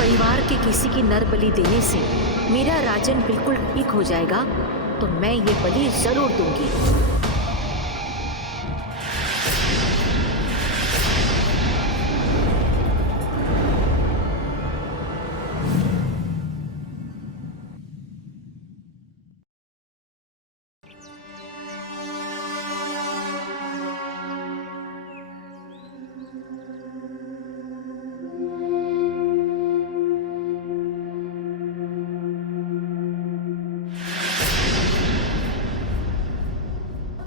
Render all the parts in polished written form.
परिवार के किसी की नर बलि देने से मेरा राजन बिल्कुल ठीक हो जाएगा तो मैं ये बलि जरूर दूंगी।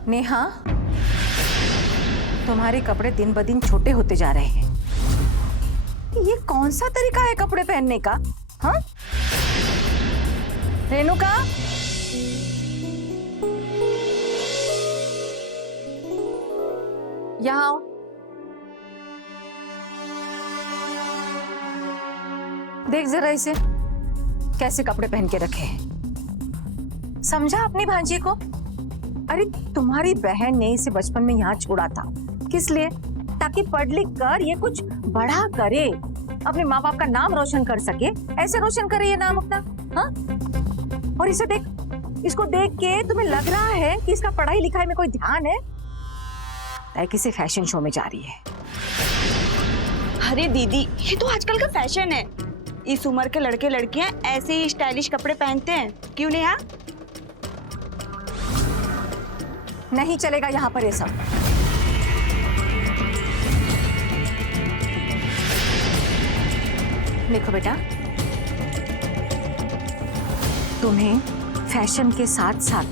नेहा, तुम्हारे कपड़े दिन ब दिन छोटे होते जा रहे हैं। ये कौन सा तरीका है कपड़े पहनने का? हाँ? रेणुका, यहाँ आओ। देख जरा इसे, कैसे कपड़े पहन के रखे हैं। समझा अपनी भांजी को? अरे तुम्हारी बहन ने इसे बचपन में यहाँ छोड़ा था, किस लिए? ताकि पढ़ लिख कर ये कुछ बड़ा करे, अपने माँ बाप का नाम रोशन कर सके। ऐसे रोशन करे ये नाम अपना। हाँ? और इसे देख, इसको देख के तुम्हें लग रहा है कि इसका पढ़ाई लिखाई में कोई ध्यान है? किसी फैशन शो में जा रही है। अरे दीदी, ये तो आजकल का फैशन है। इस उम्र के लड़के लड़कियां ऐसे ही स्टाइलिश कपड़े पहनते हैं, क्यों नहीं? हाँ, नहीं चलेगा यहाँ पर ये सब। देखो बेटा, तुम्हें फैशन के साथ साथ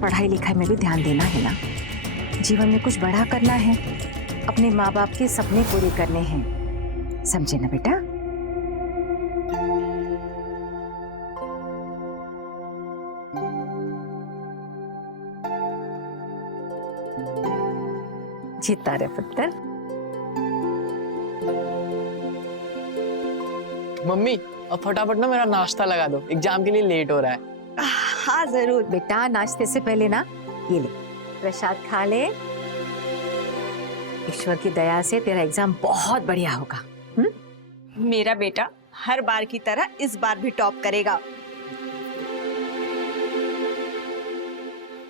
पढ़ाई लिखाई में भी ध्यान देना है ना। जीवन में कुछ बड़ा करना है, अपने माँ बाप के सपने पूरे करने हैं, समझे ना बेटा? जीता रे पुत्र। मम्मी, अब फटाफट ना मेरा नाश्ता लगा दो, एग्जाम के लिए लेट हो रहा है। हाँ जरूर बेटा, नाश्ते से पहले ना ये ले, प्रसाद खा ले। ईश्वर की दया से तेरा एग्जाम बहुत बढ़िया होगा। मेरा बेटा हर बार की तरह इस बार भी टॉप करेगा।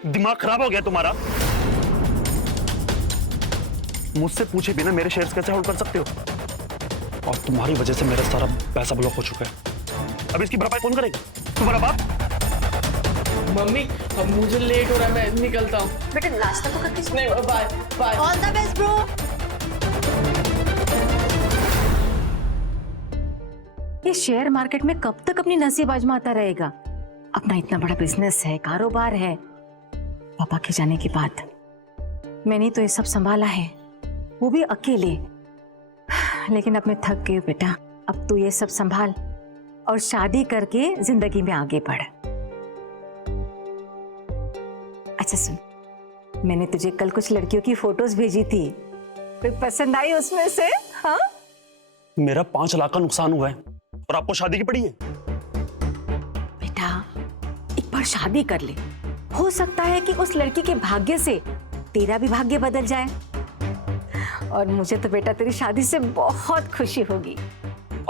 दिमाग खराब हो गया तुम्हारा? मुझसे पूछे बिना मेरे शेयर्स कैसे होल्ड कर सकते हो? और तुम्हारी वजह से मेरा सारा पैसा ब्लॉक हो चुका है। अब इसकी भरपाई कौन करेगा? तुम्हारा बाप? मम्मी, अब मुझे लेट हो रहा है, मैं निकलता हूँ। बेटा नाश्ता तो करके नहीं, bye bye. All the best bro. ये शेयर मार्केट में कब तक अपनी नसीब आजमाता रहेगा? अपना इतना बड़ा बिजनेस है, कारोबार है। पापा के जाने के बाद मैंने तो ये सब संभाला है, वो भी अकेले। लेकिन अब मैं थक गई बेटा। अब तू ये सब संभाल और शादी करके जिंदगी में आगे बढ़। अच्छा सुन, मैंने तुझे कल कुछ लड़कियों की फोटोज भेजी थी, कोई पसंद आई उसमें से? हाँ? मेरा 5 लाख का नुकसान हुआ है और आपको शादी की पड़ी है। बेटा एक बार शादी कर ले, हो सकता है कि उस लड़की के भाग्य से तेरा भी भाग्य बदल जाए। और मुझे तो बेटा तेरी शादी से बहुत खुशी होगी।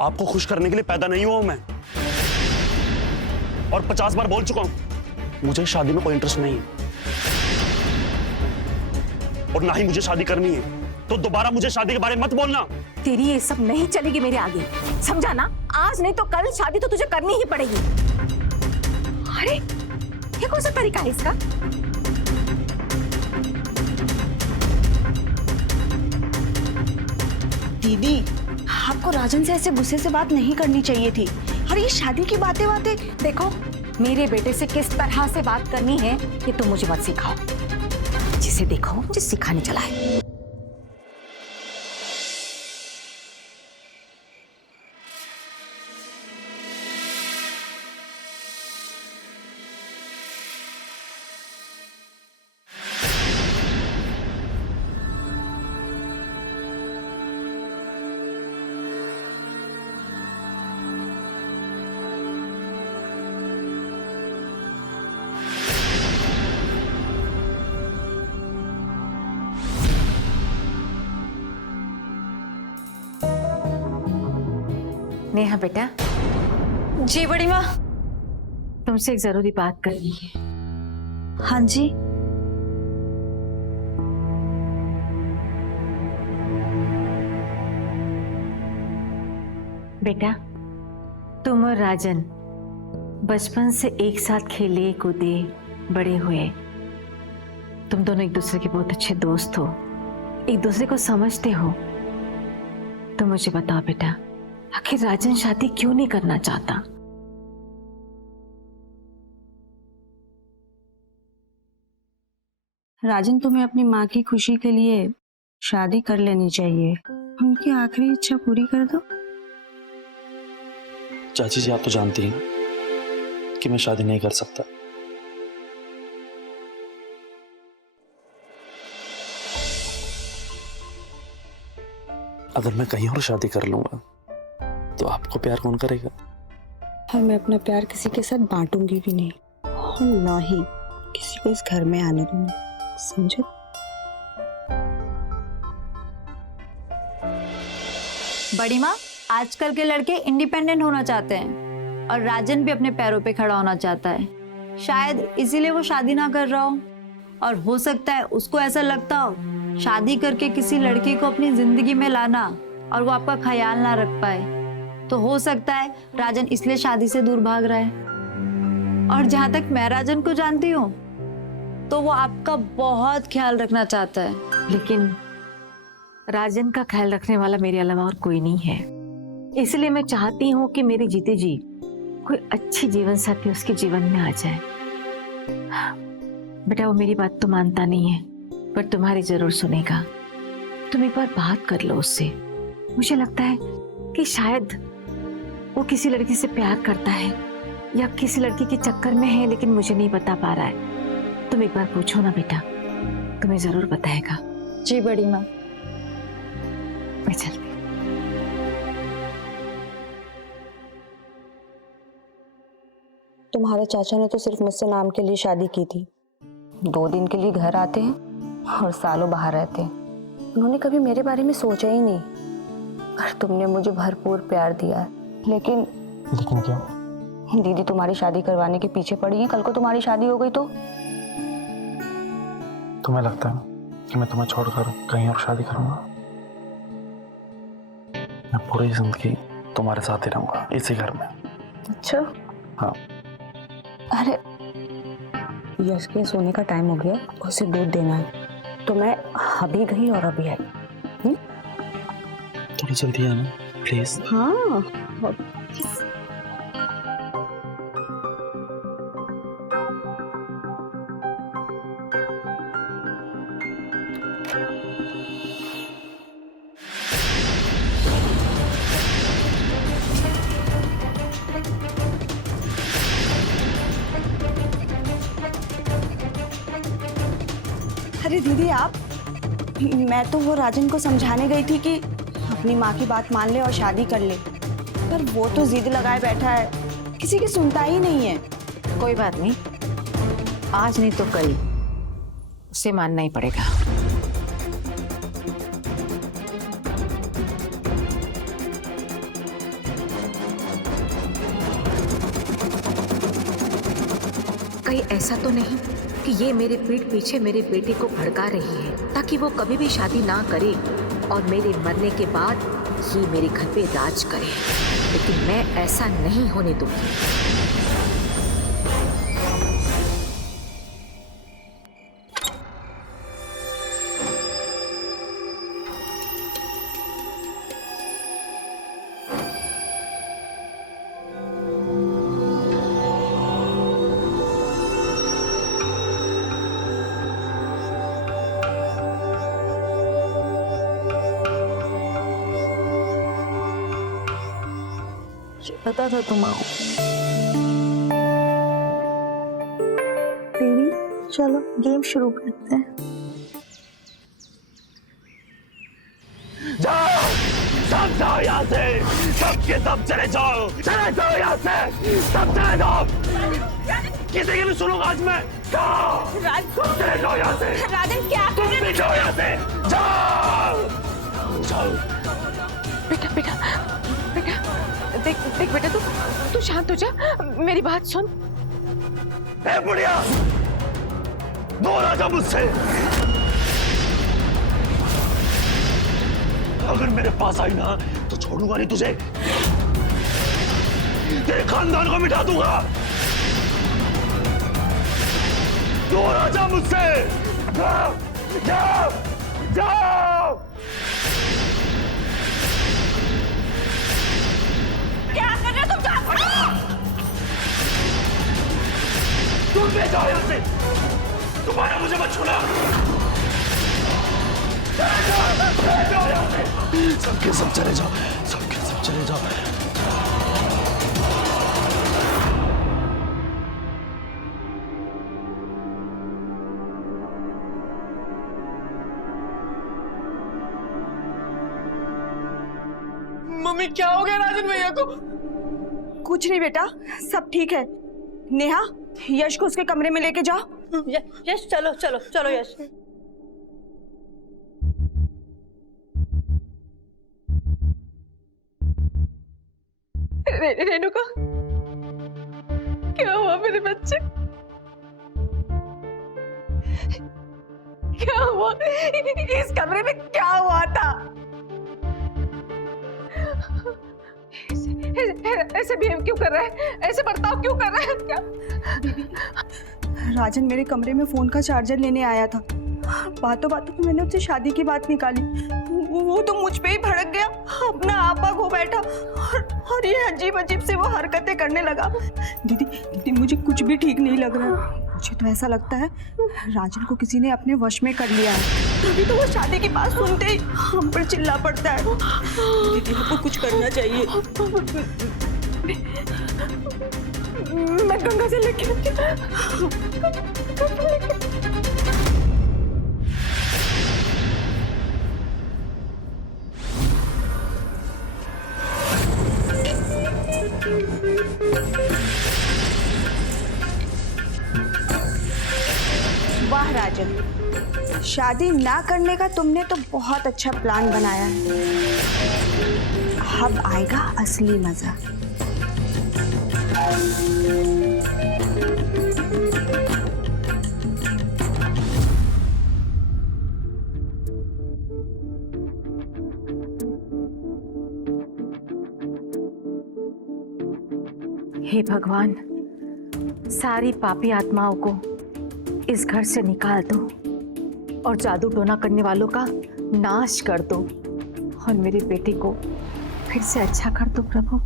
आपको खुश करने के लिए पैदा नहीं हुआ हूं मैं, और 50 बार बोल चुका हूं, मुझे शादी में कोई इंटरेस्ट नहीं है और ना ही मुझे शादी करनी है। तो दोबारा मुझे शादी के बारे में मत बोलना। तेरी ये सब नहीं चलेगी मेरे आगे, समझा ना? आज नहीं तो कल शादी तो तुझे करनी ही पड़ेगी। अरे ये कौन सा तरीका है इसका? दीदी, आपको राजन से ऐसे गुस्से से बात नहीं करनी चाहिए थी। और ये शादी की बातें देखो, मेरे बेटे से किस तरह से बात करनी है ये तो मुझे मत सिखाओ। जिसे देखो मुझे सिखाने चला है। नेहा बेटा, जी बड़ी माँ। तुमसे एक जरूरी बात करनी है। हाँ जी। बेटा, तुम और राजन बचपन से एक साथ खेले कूदे बड़े हुए। तुम दोनों एक दूसरे के बहुत अच्छे दोस्त हो, एक दूसरे को समझते हो। तो मुझे बताओ बेटा, आखिर राजन शादी क्यों नहीं करना चाहता? राजन, तुम्हें अपनी माँ की खुशी के लिए शादी कर लेनी चाहिए। उनकी आखिरी इच्छा पूरी कर दो। चाची जी, आप तो जानती हैं कि मैं शादी नहीं कर सकता। अगर मैं कहीं और शादी कर लूंगा तो आपको प्यार कौन करेगा? और मैं अपना प्यार किसी के साथ बांटूंगी भी नहीं, और ना ही किसी को इस घर में आने दूंगी, समझे? बड़ी माँ, आजकल के लड़के इंडिपेंडेंट होना चाहते हैं और राजन भी अपने पैरों पे खड़ा होना चाहता है। शायद इसीलिए वो शादी ना कर रहा हो, और हो सकता है उसको ऐसा लगता हो शादी करके किसी लड़की को अपनी जिंदगी में लाना और वो आपका ख्याल ना रख पाए। तो हो सकता है राजन इसलिए शादी से दूर भाग रहा है। और जहां तक मैं राजन को जानती हूँ तो वो आपका बहुत ख्याल रखना चाहता है। लेकिन राजन का ख्याल रखने वाला मेरे अलावा और कोई नहीं है, इसलिए मैं चाहती हूँ कि मेरे जीते जी कोई अच्छी जीवन साथी उसके जीवन में आ जाए। बेटा, वो मेरी बात तो मानता नहीं है, पर तुम्हारी जरूर सुनेगा। तुम एक बार बात कर लो उससे। मुझे लगता है कि शायद वो किसी लड़की से प्यार करता है या किसी लड़की के चक्कर में है, लेकिन मुझे नहीं बता पा रहा है। तुम एक बार पूछो ना बेटा, तुम्हें जरूर बताएगा। जी बड़ी माँ। मैं चलती। तुम्हारे चाचा ने तो सिर्फ मुझसे नाम के लिए शादी की थी। 2 दिन के लिए घर आते हैं और सालों बाहर रहते हैं। उन्होंने कभी मेरे बारे में सोचा ही नहीं। और तुमने मुझे भरपूर प्यार दिया है। लेकिन क्या? दीदी तुम्हारी शादी करवाने के पीछे पड़ी है। कल को तुम्हारी शादी हो गई तो? तुम्हें लगता है कि मैं तुम्हें छोड़कर कहीं और शादी करूंगा? मैं पूरी जिंदगी तुम्हारे साथ ही रहूंगा, इसी घर में। अच्छा। हाँ। अरे यश के सोने का टाइम हो गया, उसे दूध देना है, तो मैं अभी गई और अभी आई। थोड़ी जल्दी आना प्लीज। हाँ। अरे दीदी आप, मैं तो वो राजन को समझाने गई थी कि अपनी माँ की बात मान ले और शादी कर ले, पर वो तो जिद लगाए बैठा है, किसी की सुनता ही नहीं है। कोई बात नहीं, आज नहीं तो कल उसे मानना ही पड़ेगा। कहीं ऐसा तो नहीं कि ये मेरे पीठ पीछे मेरे बेटे को भड़का रही है ताकि वो कभी भी शादी ना करे और मेरे मरने के बाद ये मेरे घर पे राज करे। लेकिन मैं ऐसा नहीं होने दूंगी। पता था तुम आओ। दीदी चलो गेम शुरू करते हैं। जाओ, सब जाओ यहाँ से, सबके सब चले जाओ यहाँ से, सब चले जाओ। किसी की भी सुनूंगा आज मैं। जाओ, सब चले जाओ यहाँ से। राजन क्या तुम भी जाओ यहाँ से, जाओ जाओ। बेटा बेटा बेटा देख देख बेटा, तू शांत हो जा, मेरी बात सुन। ए बुढ़िया, दूर आ जा मुझसे। अगर मेरे पास आई ना तो छोड़ूंगा नहीं तुझे, तेरे खानदान को मिटा दूंगा। दूर आ जा मुझसे। जाओ जाओ जाओ। क्या कर रहे हो तुम? तुम भी जाओ यहाँ से, तुम्हारा मुझे मत छूना। जाओ यहाँ से, सबके सब चले जाओ, सबके सब चले जाओ। मम्मी क्या हो गया राजन भैया को? कुछ नहीं बेटा, सब ठीक है। नेहा, यश को उसके कमरे में लेके जाओ। यश चलो चलो चलो यश। रेणुका, क्या हुआ मेरे बच्चे? क्या हुआ? इस कमरे में क्या हुआ था? ऐसे बिहेव क्यों कर रहा है? ऐसे बर्ताव क्यों कर रहा है? क्या? राजन मेरे कमरे में फोन का चार्जर लेने आया था। बातों बातों में मैंने उससे शादी की बात निकाली। वो तो मुझ पे ही भड़क गया, अपना आपा खो बैठा और ये अजीब अजीब से वो हरकतें करने लगा। दीदी मुझे कुछ भी ठीक नहीं लग रहा। मुझे तो ऐसा लगता है राजन को किसी ने अपने वश में कर लिया है। तभी तो वो शादी की बात सुनते ही हम पर चिल्ला पड़ता है। दीदी को कुछ करना चाहिए। मैं गंगा से लेके वाह राजन, शादी ना करने का तुमने तो बहुत अच्छा प्लान बनाया है। अब आएगा असली मजा। हे भगवान, सारी पापी आत्माओं को इस घर से निकाल दो और जादू टोना करने वालों का नाश कर दो और मेरी बेटी को फिर से अच्छा कर दो प्रभु।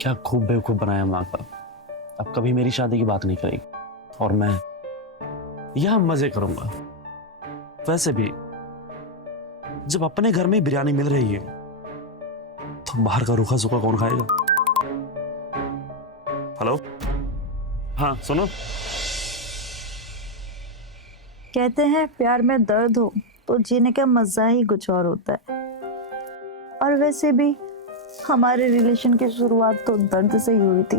क्या खूब बेवकूफ बनाया माँ का। अब कभी मेरी शादी की बात नहीं करेगी और मैं यह मजे करूंगा। वैसे भी जब अपने घर में बिरयानी मिल रही है तो बाहर का रूखा सूखा कौन खाएगा। हेलो, हाँ सुनो। कहते हैं प्यार में दर्द हो तो जीने का मजा ही कुछ और होता है। और वैसे भी हमारे रिलेशन की शुरुआत तो दर्द से ही हुई थी,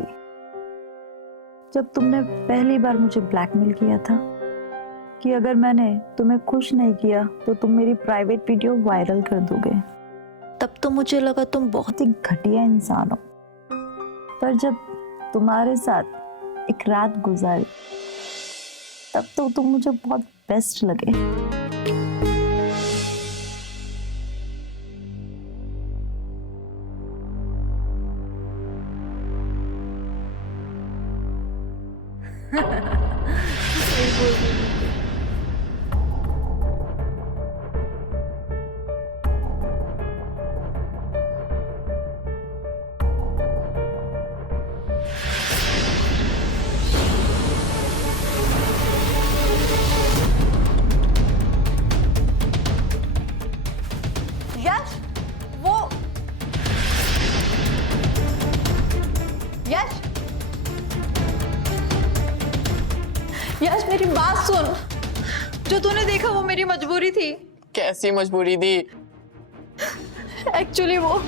जब तुमने पहली बार मुझे ब्लैकमेल किया था कि अगर मैंने तुम्हें खुश नहीं किया तो तुम मेरी प्राइवेट वीडियो वायरल कर दोगे। तब तो मुझे लगा तुम बहुत ही घटिया इंसान हो, पर जब तुम्हारे साथ एक रात गुजारी तब तो तुम मुझे बहुत बेस्ट लगे। यश, वो यश, यश मेरी बात सुन, जो तूने देखा वो मेरी मजबूरी थी। कैसी मजबूरी थी? एक्चुअली वो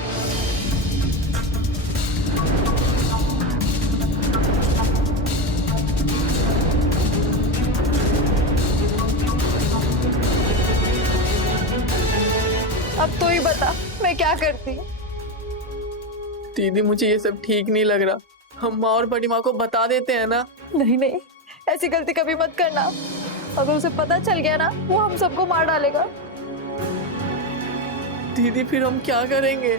अब तो ही बता मैं क्या करती। दीदी मुझे ये सब ठीक नहीं लग रहा। हम माँ और बड़ी माँ को बता देते हैं ना। नहीं नहीं, ऐसी गलती कभी मत करना। अगर उसे पता चल गया ना, वो हम सबको मार डालेगा। दीदी फिर हम क्या करेंगे?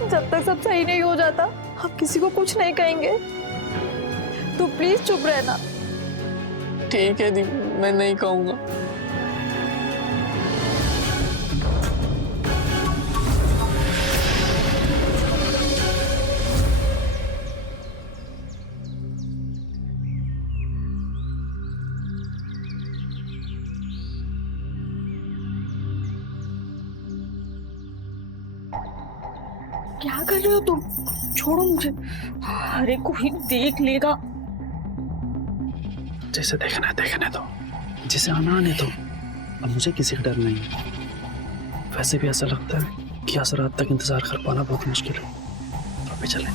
जब तक सब सही नहीं हो जाता हम किसी को कुछ नहीं कहेंगे। तू प्लीज चुप रहना। ठीक है दीदी, मैं नहीं कहूँगा। क्या कर रहे हो तुम? छोड़ो मुझे। अरे कोई देख लेगा। जैसे देखना है देखने दो, जिसे आना आने दो। अब मुझे किसी का डर नहीं है। वैसे भी ऐसा लगता है कि आज रात तक इंतजार कर पाना बहुत मुश्किल है। तो अभी चले।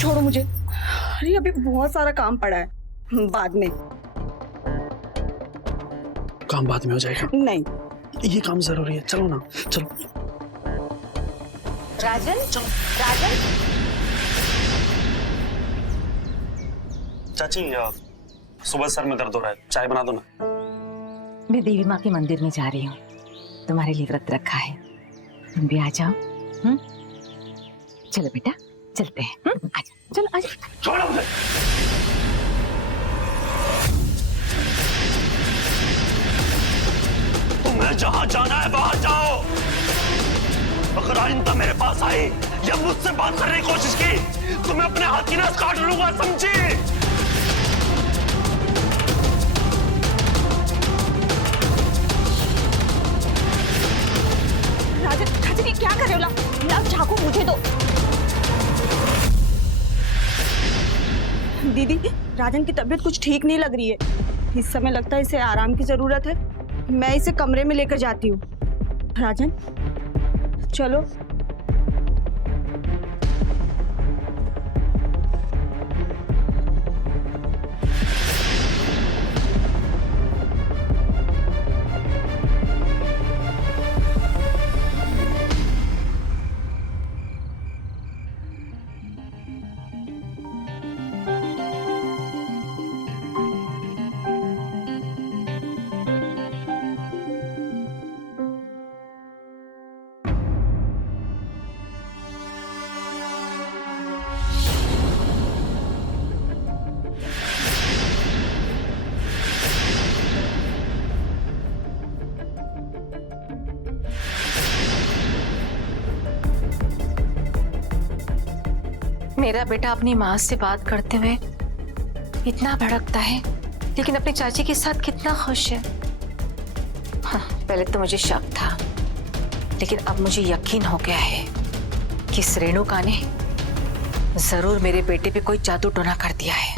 छोड़ो मुझे। अरे अभी बहुत सारा काम पड़ा है, बाद में। काम बाद में हो जाएगा। नहीं, ये काम जरूरी है। चलो ना, चलो। राजन, राजन, चाची, सुबह सर में दर्द हो रहा है, चाय बना दो ना। मैं देवी माँ के मंदिर में जा रही हूँ, तुम्हारे लिए व्रत रखा है, तुम भी आ जाओ। चलो बेटा, चलते हैं। आजा, चलो आजा। छोड़ो मुझे। तुम्हें जहां जाना है वहां जाओ। अगर आइंदा मेरे पास आई या मुझसे बात करने की कोशिश की तो मैं अपने हाथ की नस काट लूंगा, समझी? राजन, राजन ये क्या कर रहे हो? लाओ चाकू मुझे दो। दीदी, राजन की तबीयत कुछ ठीक नहीं लग रही है। इस समय लगता है इसे आराम की जरूरत है। मैं इसे कमरे में लेकर जाती हूँ। राजन, चलो। मेरा बेटा अपनी माँ से बात करते हुए इतना भड़कता है, लेकिन अपनी चाची के साथ कितना खुश है। हाँ, पहले तो मुझे शक था, लेकिन अब मुझे यकीन हो गया है कि इस रेणुका ने जरूर मेरे बेटे पे कोई जादू टोना कर दिया है।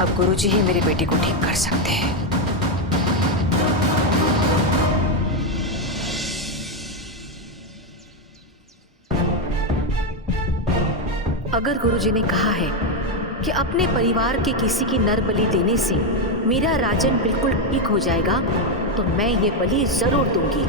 अब गुरुजी ही मेरे बेटे को ठीक कर सकते हैं। अगर गुरुजी ने कहा है कि अपने परिवार के किसी की नर बलि देने से मेरा राजन बिल्कुल ठीक हो जाएगा, तो मैं ये बलि जरूर दूंगी।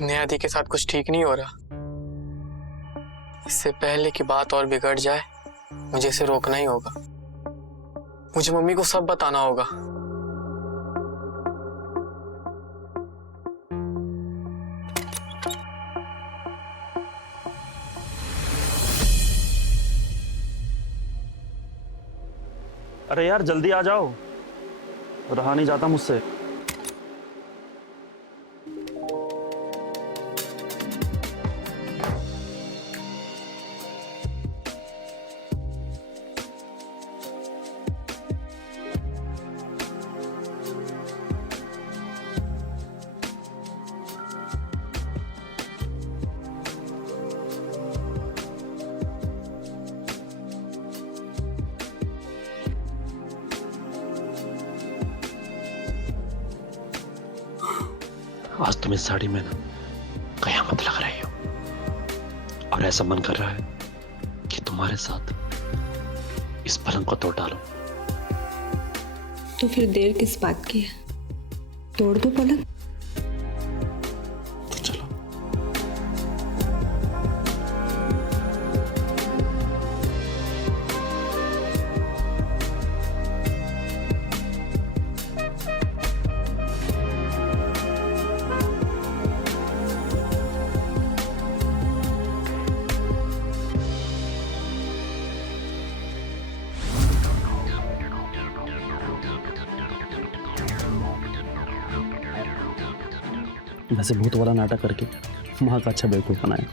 नियति के साथ कुछ ठीक नहीं हो रहा। इससे पहले कि बात और बिगड़ जाए, मुझे इसे रोकना ही होगा। मुझे मम्मी को सब बताना होगा। अरे यार जल्दी आ जाओ, रहा नहीं जाता मुझसे। आज तुम इस साड़ी में ना कयामत लग रही हो, और ऐसा मन कर रहा है कि तुम्हारे साथ इस पलंग को तोड़ डालो। तो फिर देर किस बात की है, तोड़ दो पलंग। तो चलो। वैसे भूत वाला नाटक करके माँ का अच्छा बेवकूफ बनाया।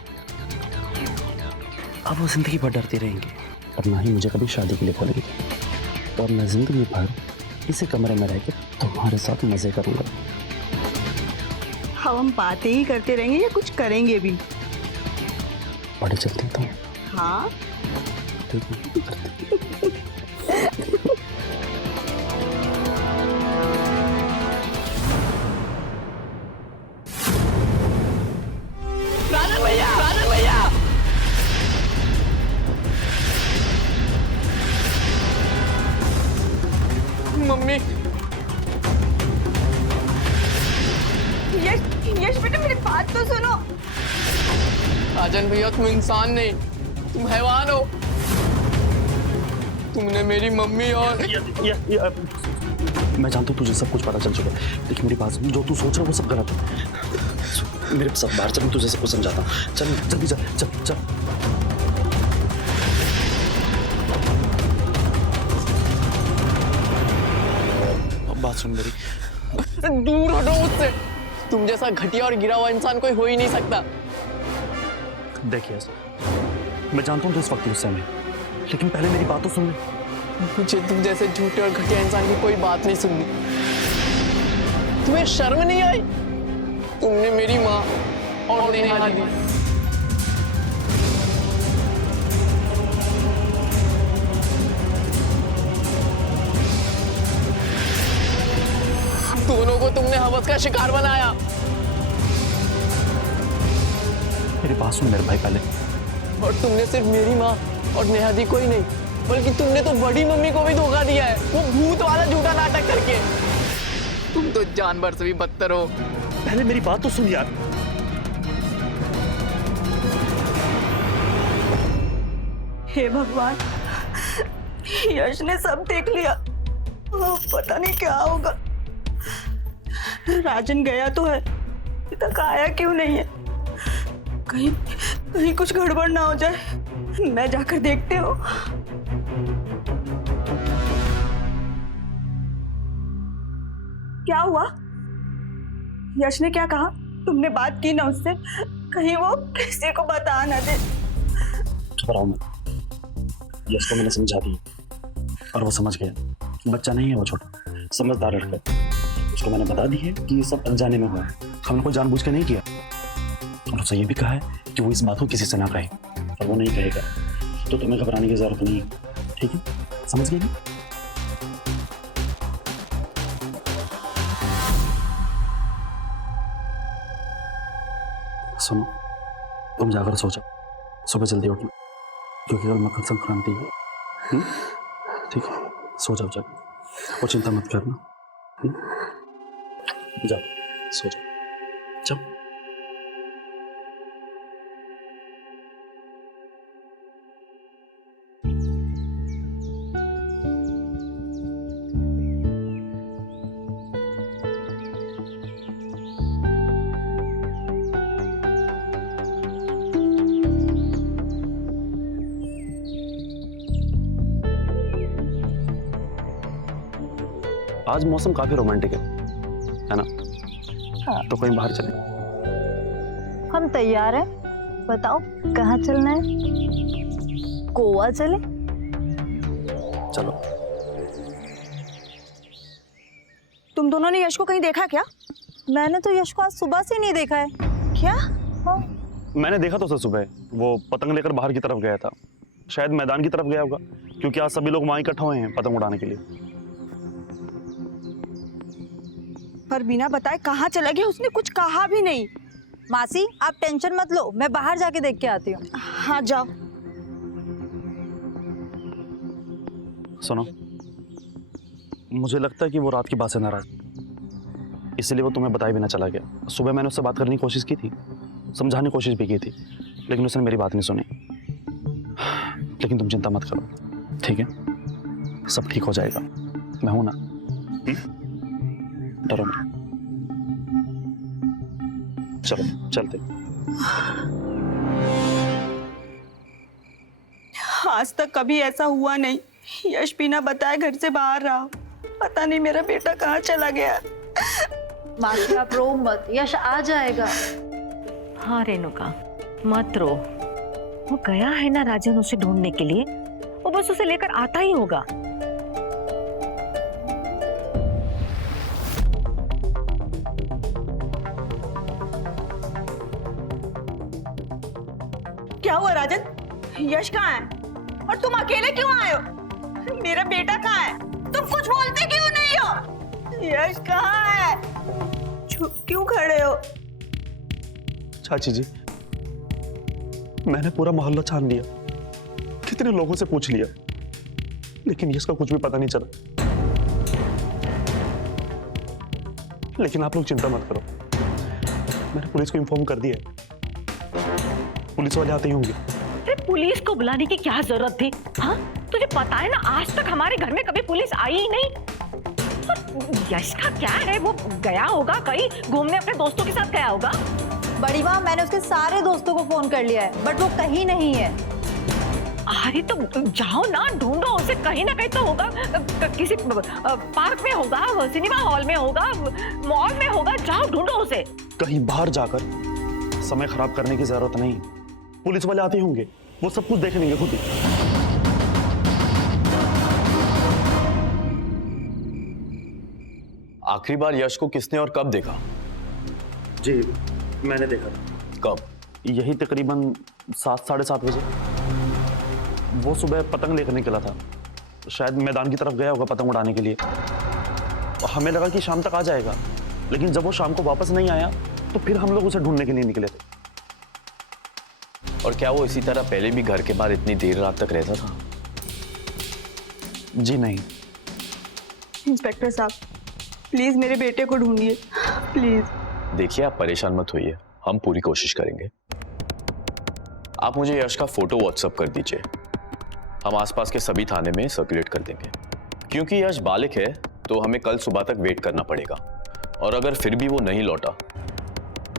अब वो जिंदगी भर डरती रहेंगी और ना ही मुझे कभी शादी के लिए बोलेंगे, और मैं जिंदगी भर इसी कमरे में रहकर तुम्हारे साथ मजे करूंगा। हम बातें ही करते रहेंगे या कुछ करेंगे भी? बड़ी चलती तो हाँ ठीक है। मम्मी, यश बेटा मेरी बात तो सुनो। राजन भैया तुम इंसान नहीं, तुम हैवान हो। तुमने मेरी मम्मी और मैं जानता हूँ तुझे सब कुछ पता चल चुका है, लेकिन मेरी बात सुन, जो तू सोच रहा है वो सब गलत है। मेरे सब बाहर चल, मैं तुझे सब कुछ समझाता हूँ। चल जल्दी चल चल चल। बात सुन मेरी, दूर हटो मुझसे। तुम जैसा घटिया और गिरा हुआ इंसान कोई हो ही नहीं सकता। देखिए मैं जानता हूँ तो इस वक्त गुस्से में, लेकिन पहले मेरी बात तो सुन ले। मुझे तुम जैसे झूठे और घटिया इंसान की कोई बात नहीं सुननी। तुम्हें शर्म नहीं आई? तुमने मेरी माँ और नेहा दी। दोनों को तुमने हवस का शिकार बनाया। मेरी बात सुन मेरे भाई पहले। और तुमने सिर्फ मेरी माँ और नेहा दी को ही नहीं, बल्कि तुमने तो बड़ी मम्मी को भी धोखा दिया है, वो भूत वाला झूठा नाटक करके। तुम तो जानवर से भी बदतर हो। पहले मेरी बात तो सुन यार। हे भगवान, यश ने सब देख लिया। अब पता नहीं क्या होगा। राजन गया तो है, अभी तक आया क्यों नहीं है? कहीं कहीं कुछ गड़बड़ ना हो जाए। मैं जाकर देखती हूँ। क्या हुआ? यश ने क्या कहा? तुमने बात की ना उससे? कहीं वो किसी को बता ना दे। घबराओ मत, यश को मैंने समझा दिया और वो समझ गया। बच्चा नहीं है वो, छोटा समझदार लड़का है। उसको मैंने बता दी है कि ये सब अनजाने में हुआ है, हमने कोई जानबूझ के नहीं किया। और उससे ये भी कहा है कि वो इस बात को किसी से ना कहे, और वो नहीं कहेगा तो तुम्हें घबराने की जरूरत नहीं है। ठीक है, समझ गए ना? सुनो, तुम जाकर सो जाओ, सुबह जल्दी उठना, क्योंकि कल मकर संक्रांति है। ठीक है, सो जाओ जाओ और चिंता मत करना। जाओ सो जाओ, जाओ। आज मौसम काफी रोमांटिक है ना? हाँ। तो कहीं बाहर चले। हम तैयार हैं, बताओ कहाँ चलना है? गोवा चले? चलो। तुम दोनों ने यश को कहीं देखा क्या? मैंने तो यश को आज सुबह से नहीं देखा है। क्या? हाँ। मैंने देखा तो उसे सुबह, वो पतंग लेकर बाहर की तरफ गया था, शायद मैदान की तरफ गया होगा, क्योंकि आज सभी लोग वहां इकट्ठा हुए हैं पतंग उड़ाने के लिए। पर बिना बताए कहाँ चला गया? उसने कुछ कहा भी नहीं। मासी आप टेंशन मत लो, मैं बाहर जाके देख के आती हूँ। हाँ जाओ। सुनो, मुझे लगता है कि वो रात की बात से नाराज, इसलिए वो तुम्हें बताए बिना चला गया। सुबह मैंने उससे बात करने की कोशिश की थी, समझाने की कोशिश भी की थी, लेकिन उसने मेरी बात नहीं सुनी। लेकिन तुम चिंता मत करो, ठीक है? सब ठीक हो जाएगा, मैं हूं ना। डरो मत। चलो चलते। आज तक कभी ऐसा हुआ नहीं, यश बिना बताए घर से बाहर रहा। पता नहीं मेरा बेटा कहाँ चला गया। मासी आप रो मत, यश आ जाएगा। हाँ रेणुका, मत रो। वो गया है ना राजन उसे ढूंढने के लिए, वो बस उसे लेकर आता ही होगा। क्या हुआ राजन? यश कहाँ है? और तुम अकेले क्यों आए हो? मेरा बेटा कहाँ है? तुम कुछ बोलते क्यों नहीं हो? यश कहाँ है? चुप क्यों खड़े हो? चाची जी, मैंने पूरा मोहल्ला छान लिया, कितने लोगों से पूछ लिया, लेकिन इसका कुछ भी पता नहीं चला। लेकिन आप लोग चिंता मत करो, मैंने पुलिस को इन्फॉर्म कर दिया है, पुलिस वाले आते ही होंगे। अरे पुलिस को बुलाने की क्या जरूरत थी? हाँ, तुझे पता है ना आज तक हमारे घर में कभी पुलिस आई ही नहीं। यश का क्या है, वो गया होगा कहीं घूमने, अपने दोस्तों के साथ गया होगा। बड़ी माँ मैंने उसके सारे दोस्तों को फोन कर लिया है, बट वो कहीं नहीं है। अरे तो जाओ ना, ढूंढो उसे, कहीं ना कहीं तो होगा, किसी पार्क में होगा, सिनेमा हॉल में होगा, मॉल में होगा, जाओ ढूंढो उसे। कहीं बाहर जाकर समय खराब करने की जरूरत नहीं, पुलिस वाले आते होंगे, वो सब कुछ देख लेंगे खुद ही। आखिरी बार यश को किसने और कब देखा? जी मैंने देखा था। कब? यही तकरीबन 7 साढ़े 7 बजे। वो सुबह पतंग लेकर निकला था, शायद मैदान की तरफ गया होगा पतंग उड़ाने के लिए। हमें लगा कि शाम तक आ जाएगा, लेकिन जब वो शाम को वापस नहीं आया तो फिर हम लोग उसे ढूंढने के लिए निकले थे। और क्या वो इसी तरह पहले भी घर के बाहर इतनी देर रात तक रहता था? जी नहीं। इंस्पेक्टर साहब प्लीज मेरे बेटे को ढूंढिए प्लीज। देखिए आप परेशान मत होइए, हम पूरी कोशिश करेंगे। आप मुझे यश का फोटो व्हाट्सएप कर दीजिए, हम आसपास के सभी थाने में सर्कुलेट कर देंगे। क्योंकि यश बालिग है तो हमें कल सुबह तक वेट करना पड़ेगा, और अगर फिर भी वो नहीं लौटा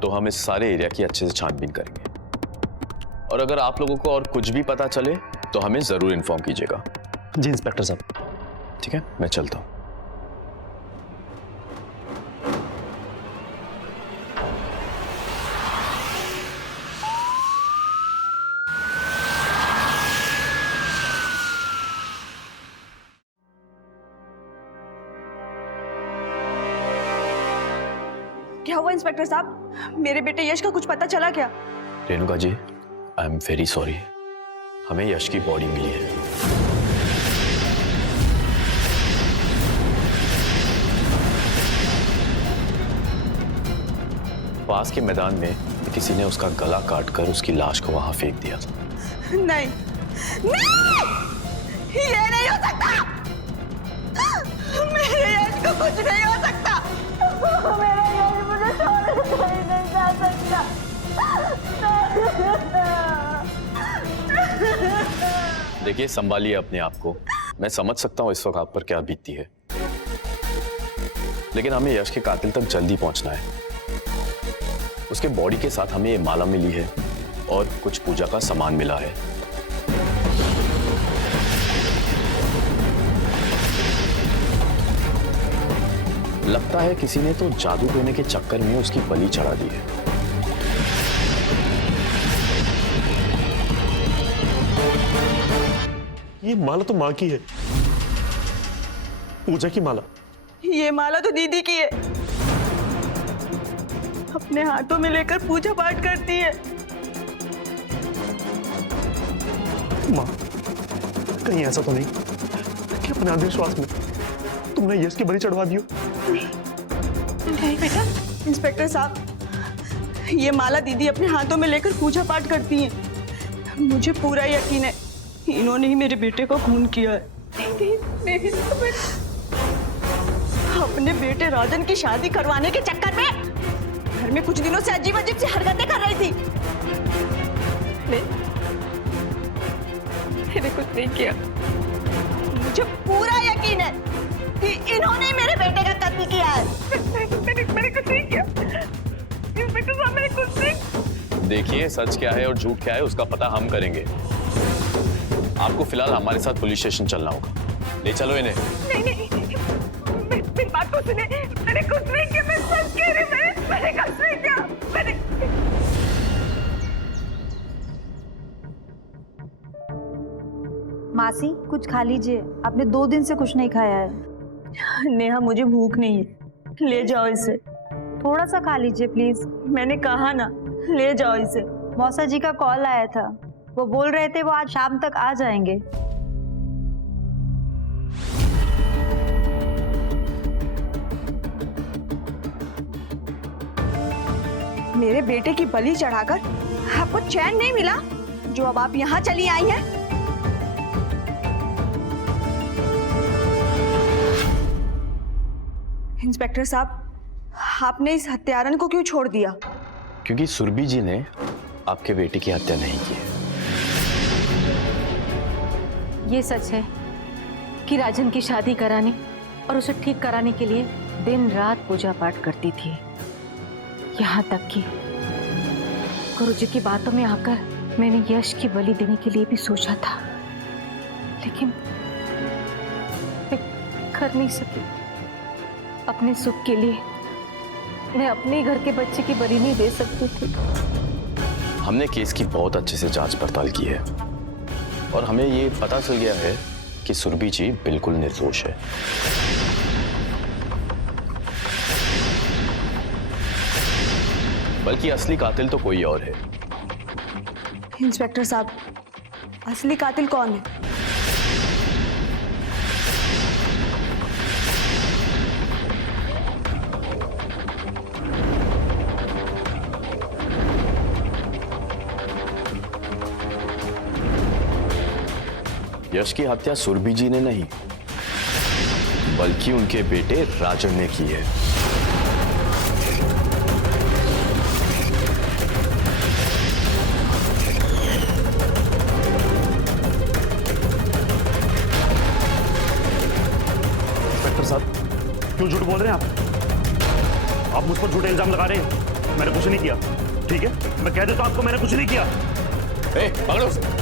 तो हम इस सारे एरिया की अच्छे से छानबीन करेंगे। और अगर आप लोगों को और कुछ भी पता चले तो हमें जरूर इन्फॉर्म कीजिएगा। जी इंस्पेक्टर साहब। ठीक है, मैं चलता हूं। क्या हुआ इंस्पेक्टर साहब, मेरे बेटे यश का कुछ पता चला क्या? Renuka ji, I am very sorry, हमें यश की बॉडी मिली है। पास के मैदान में किसी ने उसका गला काटकर उसकी लाश को वहां फेंक दिया था। नहीं नहीं, ये नहीं हो सकता। मेरे यश को कुछ नहीं हो सकता। मेरा यश मुझे छोड़ कहीं नहीं जा सकता। देखिए संभालिए अपने आप को, मैं समझ सकता हूं इस वक्त आप पर क्या बीतती है, लेकिन हमें यश के कातिल तक जल्दी पहुंचना है। उसके बॉडी के साथ हमें ये माला मिली है और कुछ पूजा का सामान मिला है। लगता है किसी ने तो जादू टोने के चक्कर में उसकी बलि चढ़ा दी है। ये माला तो माँ की है, पूजा की माला। ये माला तो दीदी की है, अपने हाथों में लेकर पूजा पाठ करती है। माँ कहीं ऐसा तो नहीं कि अपने अंधविश्वास में तुमने यश की बलि चढ़वा दियो? नहीं बेटा। इंस्पेक्टर साहब, ये माला दीदी अपने हाथों में लेकर पूजा पाठ करती है। मुझे पूरा यकीन है इन्होंने ही मेरे बेटे को खून किया है। नहीं, अपने बेटे राजन की शादी करवाने के चक्कर में घर में कुछ दिनों से अजीब अजीब सी हरकतें कर रही थी। मैंने कुछ नहीं किया। मुझे पूरा यकीन है कि इन्होंने मेरे बेटे का कत्ल किया है। मैंने कुछ नहीं किया। इंस्पेक्टर साहब मैंने कुछ नहीं। देखिए सच क्या है और झूठ क्या है उसका पता हम करेंगे। आपको फिलहाल हमारे साथ पुलिस स्टेशन चलना होगा, ले चलो इन्हें। नहीं, मेरी बात को सुने। मैंने कुछ नहीं किया, मैं सच कह रही हूँ। मैंने कुछ नहीं किया। मासी कुछ खा लीजिए, आपने 2 दिन से कुछ नहीं खाया है। नेहा मुझे भूख नहीं है, ले जाओ इसे। थोड़ा सा खा लीजिए प्लीज। मैंने कहा ना, ले जाओ इसे। मौसा जी का कॉल आया था, वो बोल रहे थे वो आज शाम तक आ जाएंगे। मेरे बेटे की बलि चढ़ाकर आपको चैन नहीं मिला, जो अब आप यहाँ चली आई हैं? इंस्पेक्टर साहब, आपने इस हत्यारन को क्यों छोड़ दिया? क्योंकि सुरभि जी ने आपके बेटे की हत्या नहीं की है। ये सच है कि राजन की शादी कराने और उसे ठीक कराने के लिए दिन रात पूजा पाठ करती थी। यहाँ तक कि गुरुजी की बातों में आकर मैंने यश की बलि देने के लिए भी सोचा था, लेकिन मैं कर नहीं सकी। अपने सुख के लिए मैं अपने घर के बच्चे की बलि नहीं दे सकती थी। हमने केस की बहुत अच्छे से जांच पड़ताल की है और हमें ये पता चल गया है कि सुरभि जी बिल्कुल निर्दोष है। बल्कि असली कातिल तो कोई और है। इंस्पेक्टर साहब, असली कातिल कौन है? यश की हत्या सुरभि जी ने नहीं, बल्कि उनके बेटे राजन ने की है। इंस्पेक्टर साहब, क्यों झूठ बोल रहे हैं आप मुझ पर झूठे इल्जाम लगा रहे हैं। मैंने कुछ नहीं किया। ठीक है, मैं कह देता हूं आपको, मैंने कुछ नहीं किया। पकड़ो उसे।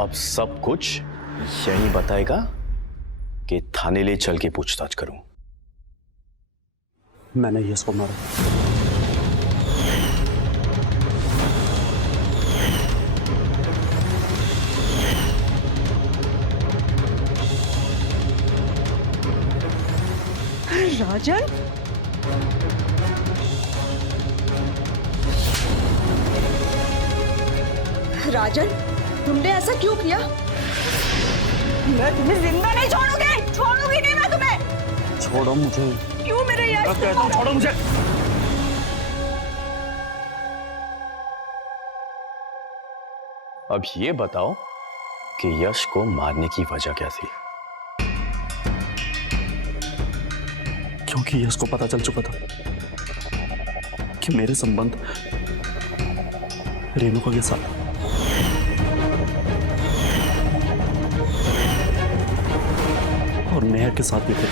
अब सब कुछ यही बताएगा कि थाने ले चल के पूछताछ करूं। मैंने यश को मारा। राजन? राजन, तुमने ऐसा क्यों किया? मैं तुम्हें जिंदा नहीं छोड़ूंगी, छोड़ूंगी नहीं मैं तुम्हें। छोड़ो मुझे। क्यों मेरे यश को कहता हूं, छोड़ो मुझे। अब ये बताओ कि यश को मारने की वजह क्या थी? क्योंकि यश को पता चल चुका था कि मेरे संबंध रेणुका के साथ। और नेहा के साथ भी थे।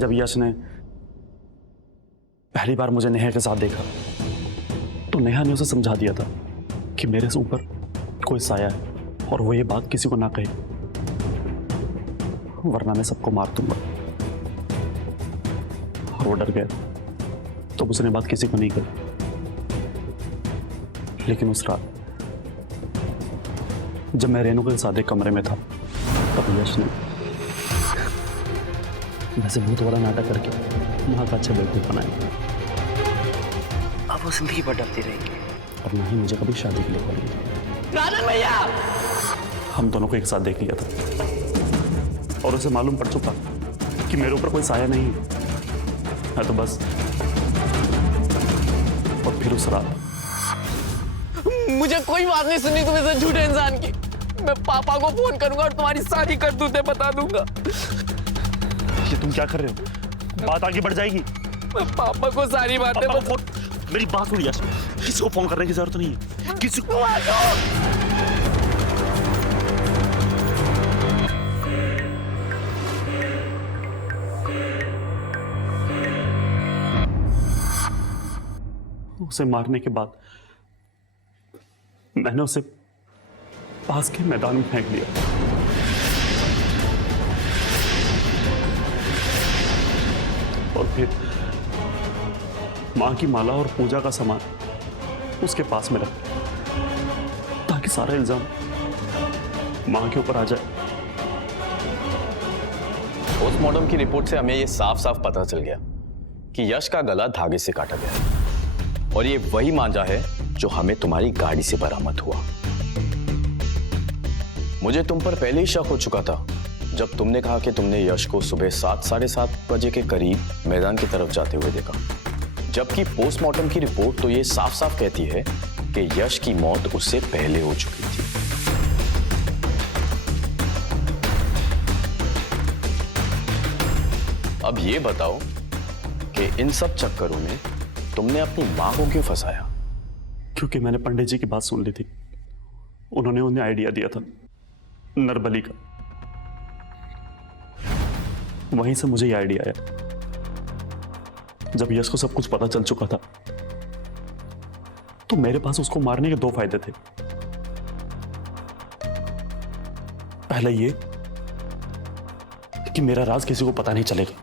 जब यश ने पहली बार मुझे नेहा के साथ देखा तो नेहा ने उसे समझा दिया था कि मेरे से ऊपर कोई साया है और वो ये बात किसी को ना कहे, वरना मैं सबको मार दूंगा। और वो डर गया तो उसने बात किसी को नहीं कही। लेकिन उस रात जब मैं रेणुका के साथ एक कमरे में था तब यश ने वैसे बहुत बड़ा नाटक करके वहां का अच्छा बेवकूफ बनाया। अब वो जिंदगी भर डरती रहेगी। और ना ही मुझे कभी शादी के लिए बोलेंगे। राजन भैया! हम दोनों को एक साथ देख लिया था और उसे मालूम पड़ चुका कि मेरे ऊपर कोई साया नहीं है तो बस। और फिर उस रात मुझे कोई बात नहीं सुननी तुम ऐसे झूठे इंसान की। मैं पापा को फोन करूंगा और तुम्हारी सारी करतूतें बता दूंगा। ये तुम क्या कर रहे हो? बात आगे बढ़ जाएगी। मैं पापा को सारी बातें पापा को मेरी बात सुन यश, किसी को फोन करने की जरूरत नहीं है। किसी को उसे मारने के बाद मैंने उसे पास के मैदान में फेंक दिया। और फिर मां की माला और पूजा का सामान उसके पास में रख दिया ताकि सारा इल्जाम मां के ऊपर आ जाए। पोस्टमार्टम की रिपोर्ट से हमें यह साफ साफ पता चल गया कि यश का गला धागे से काटा गया और ये वही मांझा है जो हमें तुम्हारी गाड़ी से बरामद हुआ। मुझे तुम पर पहले ही शक हो चुका था जब तुमने कहा कि तुमने यश को सुबह 7, साढ़े 7 बजे के करीब मैदान की तरफ जाते हुए देखा, जबकि पोस्टमार्टम की रिपोर्ट तो ये साफ साफ कहती है कि यश की मौत उससे पहले हो चुकी थी। अब ये बताओ कि इन सब चक्करों में तुमने अपनी मां को क्यों फंसाया? क्योंकि मैंने पंडित जी की बात सुन ली थी। उन्होंने उन्हें आइडिया दिया था नरबली का। वहीं से मुझे यह आइडिया आया। जब यश को सब कुछ पता चल चुका था तो मेरे पास उसको मारने के 2 फायदे थे। पहला ये कि मेरा राज किसी को पता नहीं चलेगा,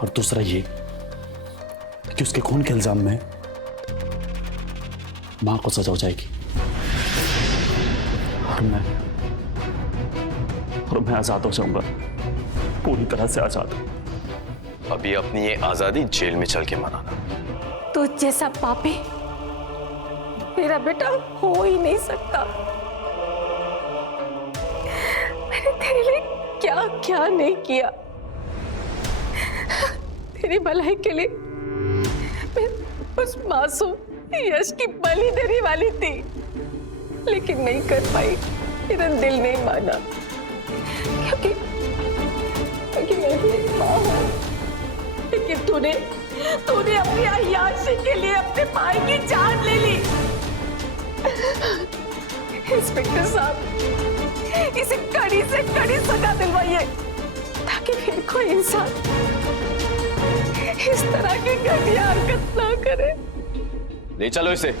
और दूसरा ये कि उसके खून के इल्जाम में मां को सजा हो जाएगी और मैं आजाद हो जाऊंगा, पूरी तरह से आजाद। अभी अपनी ये आजादी जेल में चल के मनाना। तो जैसा पापी मेरा बेटा हो ही नहीं सकता। मैंने तेरे लिए क्या क्या नहीं किया, तेरी भलाई के लिए मैं उस मासूम यश की बलि देने वाली थी, लेकिन नहीं कर पाई। मेरा दिल नहीं माना, क्योंकि मैं भी एक माँ हूँ। लेकिन तूने अपनी अय्याशी के लिए अपने भाई की जान ले ली। इंस्पेक्टर साहब, इसे कड़ी से कड़ी सजा दिलवाइए, ताकि फिर कोई इंसान इस तरह की घटिया हरकत ना करे। ले चलो इसे।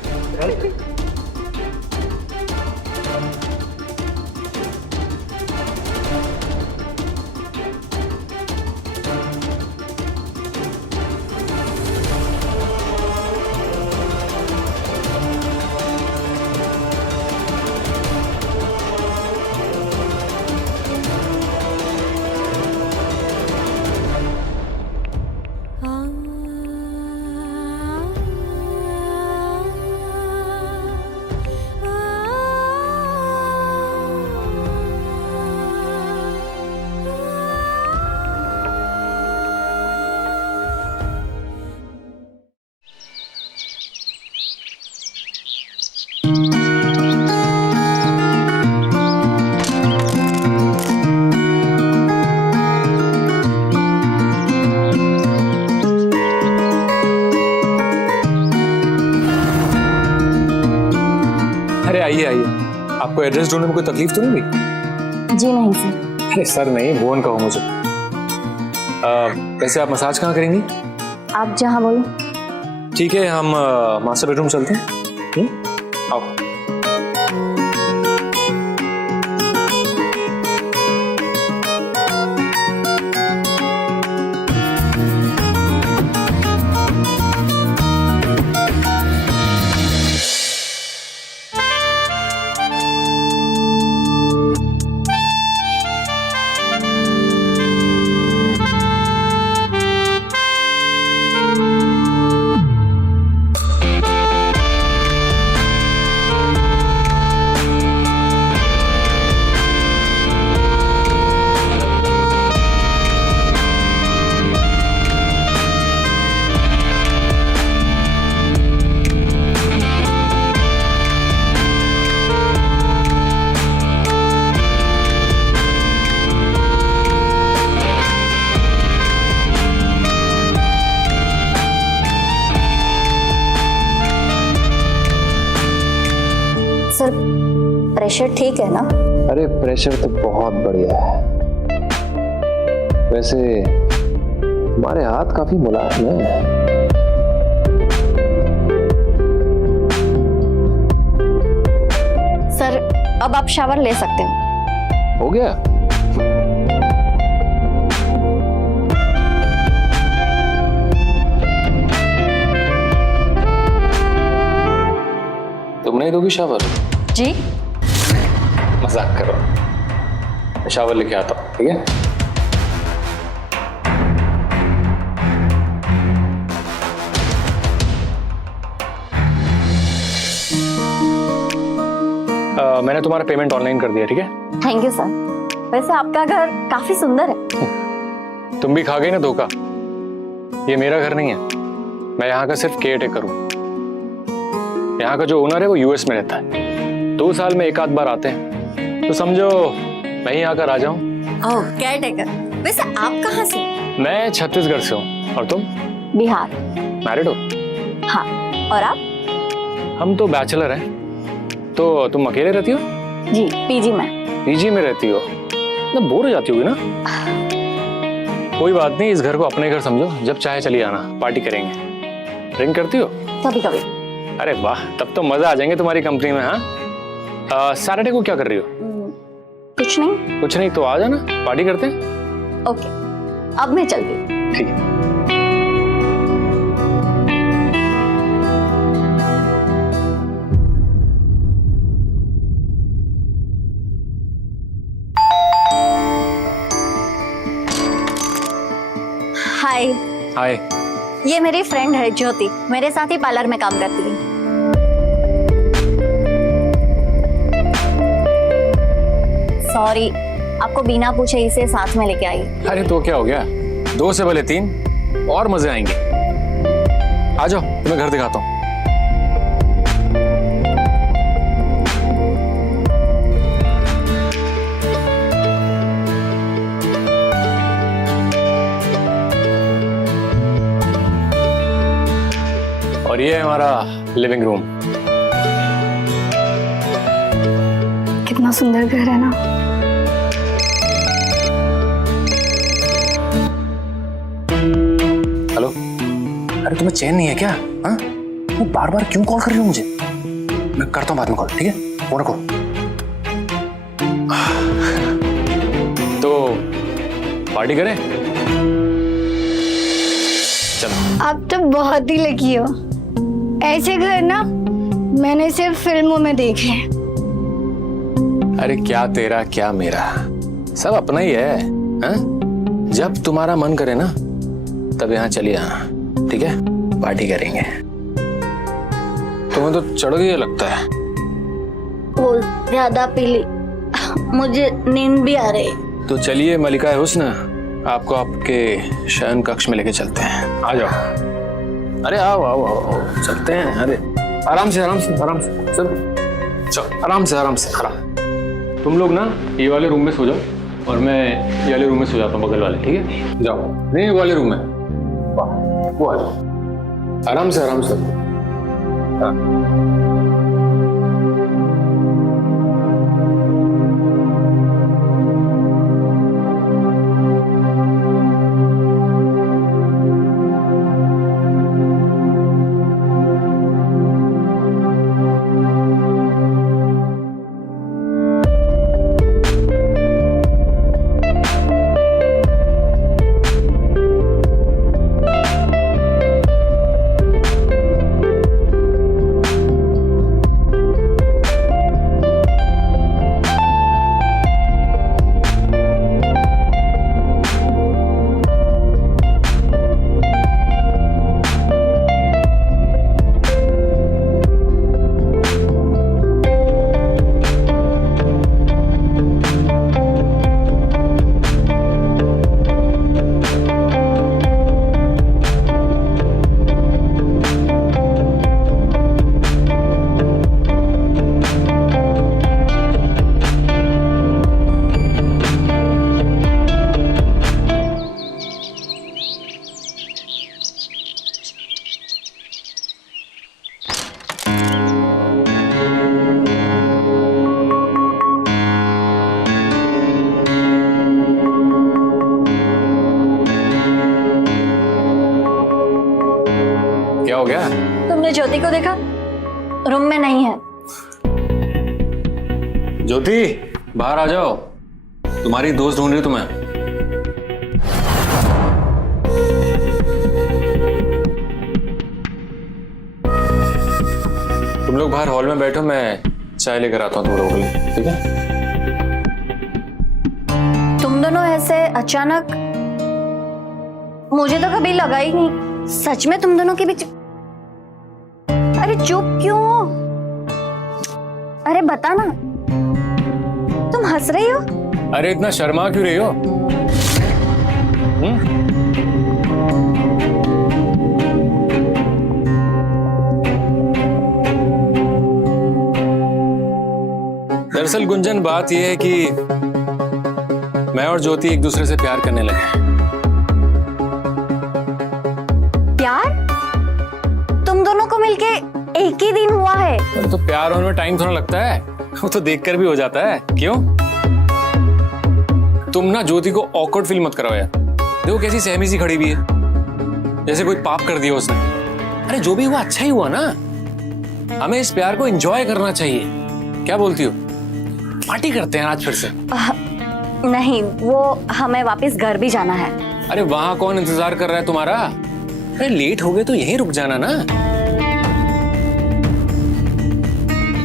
अरे आइए आइए, आपको एड्रेस ढूंढने में कोई तकलीफ तो नहीं हुई? जी नहीं सर। अरे सर नहीं, भुवन कहो मुझे। वैसे आप मसाज कहाँ करेंगी? आप जहाँ बोलो। ठीक है, हम मास्टर बेडरूम चलते हैं। आओ। सर प्रेशर ठीक है ना? अरे प्रेशर तो बहुत बढ़िया है। वैसे हमारे हाथ काफी मुलायम है। सर अब आप शावर ले सकते हो। हो गया? तुम नहीं दोगी शावर? जी मजाक करो, मैं शावर लेके आता हूँ, ठीक है? मैंने तुम्हारा पेमेंट ऑनलाइन कर दिया, ठीक है? Thank you sir. वैसे आपका घर काफी सुंदर है। तुम भी खा गई ना धोखा। ये मेरा घर नहीं है, मैं यहाँ का सिर्फ केयर टेकर हूँ। यहाँ का जो ओनर है वो यूएस में रहता है, 2 साल में 1 आध बार आते हैं, तो समझो मैं ही यहाँ का राजा हूँ। ओह केयर टेकर। वैसे आप कहाँ से? मैं छत्तीसगढ़ से हूँ। और तुम? बिहार। मैरिड हो? हाँ। और आप? हम तो बैचलर हैं। तो तुम अकेले रहती हो? जी पीजी में। पीजी में रहती हो ना, बोर हो जाती होगी ना? कोई बात नहीं, इस घर को अपने घर समझो, जब चाहे चली आना, पार्टी करेंगे। ड्रिंक करती हो? कभी कभी। अरे वाह, तब तो मजा आ जाएंगे तुम्हारी कंपनी में। हाँ, सैटरडे को क्या कर रही हो? कुछ कुछ नहीं? कुछ नहीं तो आ जाना, पार्टी करते हैं। ओके, अब मैं चलती हूँ। ठीक है। हाय। हाय। ये मेरी फ्रेंड है ज्योति, मेरे साथ ही पार्लर में काम करती है। सॉरी, आपको बिना पूछे इसे साथ में लेके आई। अरे तो क्या हो गया, 2 से भले 3 और मजे आएंगे। आ जाओ, तुम्हें घर दिखाता हूँ। और ये है हमारा लिविंग रूम। कितना सुंदर घर है ना। हेलो, अरे तुम्हें चैन नहीं है क्या? हाँ, वो बार बार क्यों कॉल कर रही हो मुझे? मैं करता हूँ बाद में कॉल, ठीक है? फोन रखो। तो पार्टी करें? चलो। आप तो बहुत ही लकी हो, ऐसे घर ना मैंने सिर्फ फिल्मों में देखे। अरे क्या तेरा क्या मेरा, सब अपना ही है, हाँ? जब तुम्हारा मन करे ना तब यहाँ चलिए आना, ठीक है? पार्टी करेंगे। तुम्हें तो चढ़ गई लगता है। वो ज्यादा पी ली, मुझे नींद भी आ रही। तो चलिए मलिका हुस्न, आपको आपके शयन कक्ष में लेके चलते हैं। आ जाओ। अरे आओ आओ आओ, चलते हैं। अरे आराम से आराम से आराम से, चलो आराम से आराम से आराम। तुम लोग ना ये वाले रूम में सो जाओ और मैं ये वाले रूम में सो जाता हूँ, बगल वाले, ठीक है? जाओ। नहीं, ये वाले रूम में, वो आ जाओ। आराम से आराम से। हाँ। क्या हो गया? तुमने ज्योति को देखा? रूम में नहीं है। ज्योति बाहर आ जाओ, तुम्हारी दोस्त ढूंढ रही तुम्हें। तुम लोग बाहर हॉल में बैठो, मैं चाय लेकर आता हूँ तुम लोगों के लिए, ठीक है? तुम दोनों ऐसे अचानक, मुझे तो कभी लगा ही नहीं। सच में तुम दोनों के बीच? अरे चुप क्यों हो? अरे बता ना, तुम हंस रही हो? अरे इतना शर्मा क्यों रही हो? दरअसल गुंजन, बात यह है कि मैं और ज्योति एक दूसरे से प्यार करने लगे हैं। प्यार? तुम दोनों को मिलके एक ही दिन हुआ है। तो प्यार होने में टाइम थोड़ा लगता है, वो तो देखकर भी हो जाता है। क्यों? तुम ना ज्योति को ऑकवर्ड फील मत कराओ यार। देखो कैसी सहमी सी खड़ी भी है, जैसे कोई पाप कर दिया उसने। अरे जो भी हुआ अच्छा ही हुआ ना, हमें इस प्यार को एंजॉय करना चाहिए। क्या बोलती हो? पार्टी करते हैं आज फिर से। नहीं, वो हमें वापस घर भी जाना है। अरे वहां कौन इंतजार कर रहा है तुम्हारा? अरे लेट हो गए तो यहीं रुक जाना ना।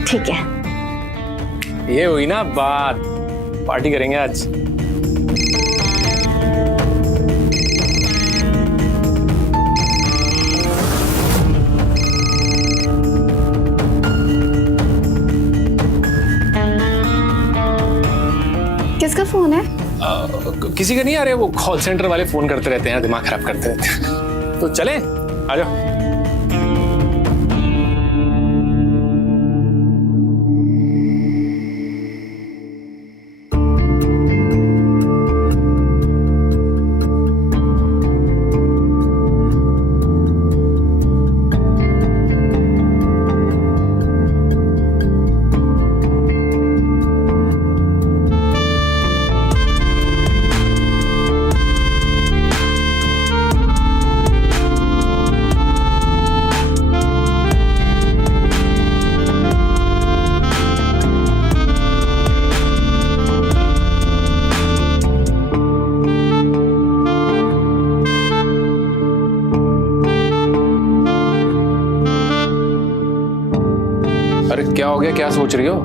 ठीक है। ये हुई ना बात, पार्टी करेंगे आज। किसका फोन है? किसी का नहीं आ रहे, वो कॉल सेंटर वाले फोन करते रहते हैं, दिमाग खराब करते रहते हैं। तो चले, आ जाओ। अरे क्या हो गया, क्या सोच रही हो?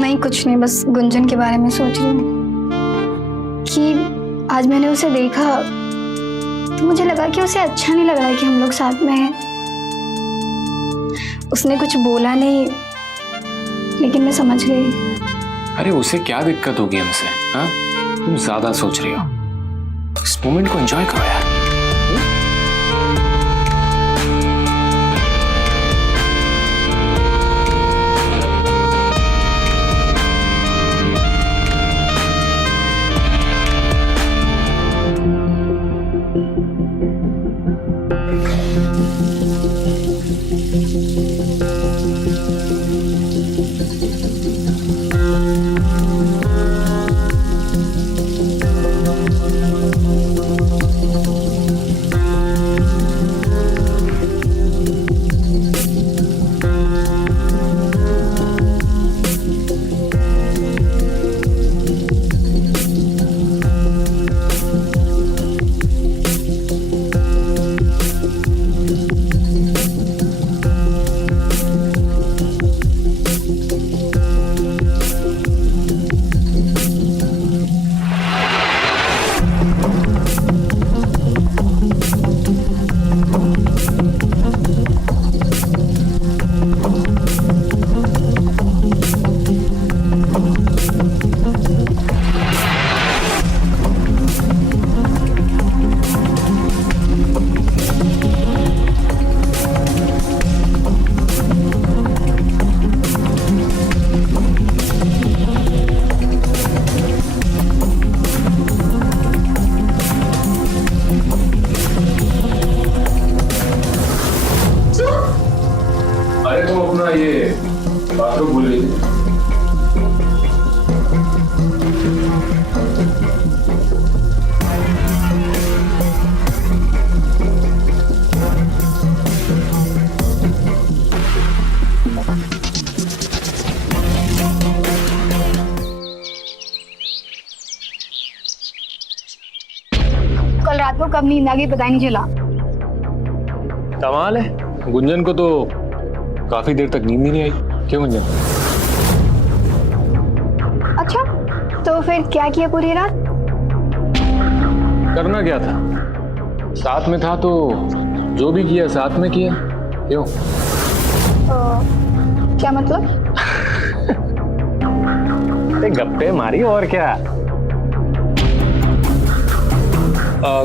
नहीं कुछ नहीं, बस गुंजन के बारे में सोच रही हूँ कि आज मैंने उसे देखा तो मुझे लगा कि उसे अच्छा नहीं लग रहा है कि हम लोग साथ में हैं। उसने कुछ बोला नहीं, लेकिन मैं समझ गई। अरे उसे क्या दिक्कत होगी हमसे? हाँ, तुम ज्यादा सोच रही हो। इस मोमेंट को एंजॉय करो यार। अरे तुम अपना ये बाथरूम भूल गई थी। कल रात को कब नींद आ गई पता ही नहीं चला। कमाल है, गुंजन को तो काफी देर तक नींद ही नहीं आई। क्यों गुंजन? अच्छा तो फिर क्या किया पूरी रात? करना क्या था, साथ में था तो जो भी किया साथ में किया। क्यों? क्या मतलब? गप्पे मारी और क्या।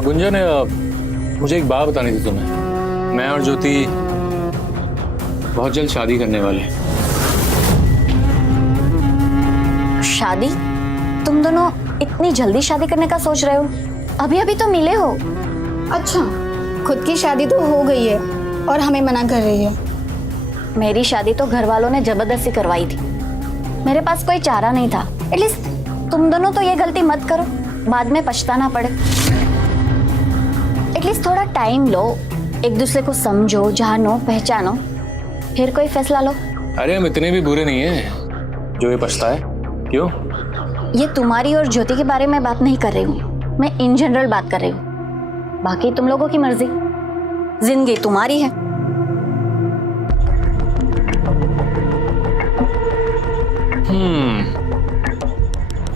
गुंजन, मुझे एक बात बतानी थी तुम्हें। मैं और ज्योति बहुत जल्द शादी करने वाले हैं। शादी? तुम दोनों इतनी जल्दी शादी करने का सोच रहे हो? अभी अभी तो मिले हो। अच्छा, खुद की शादी तो हो गई है और हमें मना कर रही है। मेरी शादी तो घर वालों ने जबरदस्ती करवाई थी, मेरे पास कोई चारा नहीं था। एटलीस्ट तुम दोनों तो ये गलती मत करो, बाद में पछताना पड़े। एटलीस्ट थोड़ा टाइम लो, एक दूसरे को समझो, जानो, पहचानो, फिर कोई फैसला लो। अरे हम इतने भी बुरे नहीं हैं जो ये पछताए। क्यों? ये तुम्हारी और ज्योति के बारे में बात नहीं कर रही हूँ, मैं इन जनरल बात कर रही हूँ। बाकी तुम लोगों की मर्जी, जिंदगी तुम्हारी है।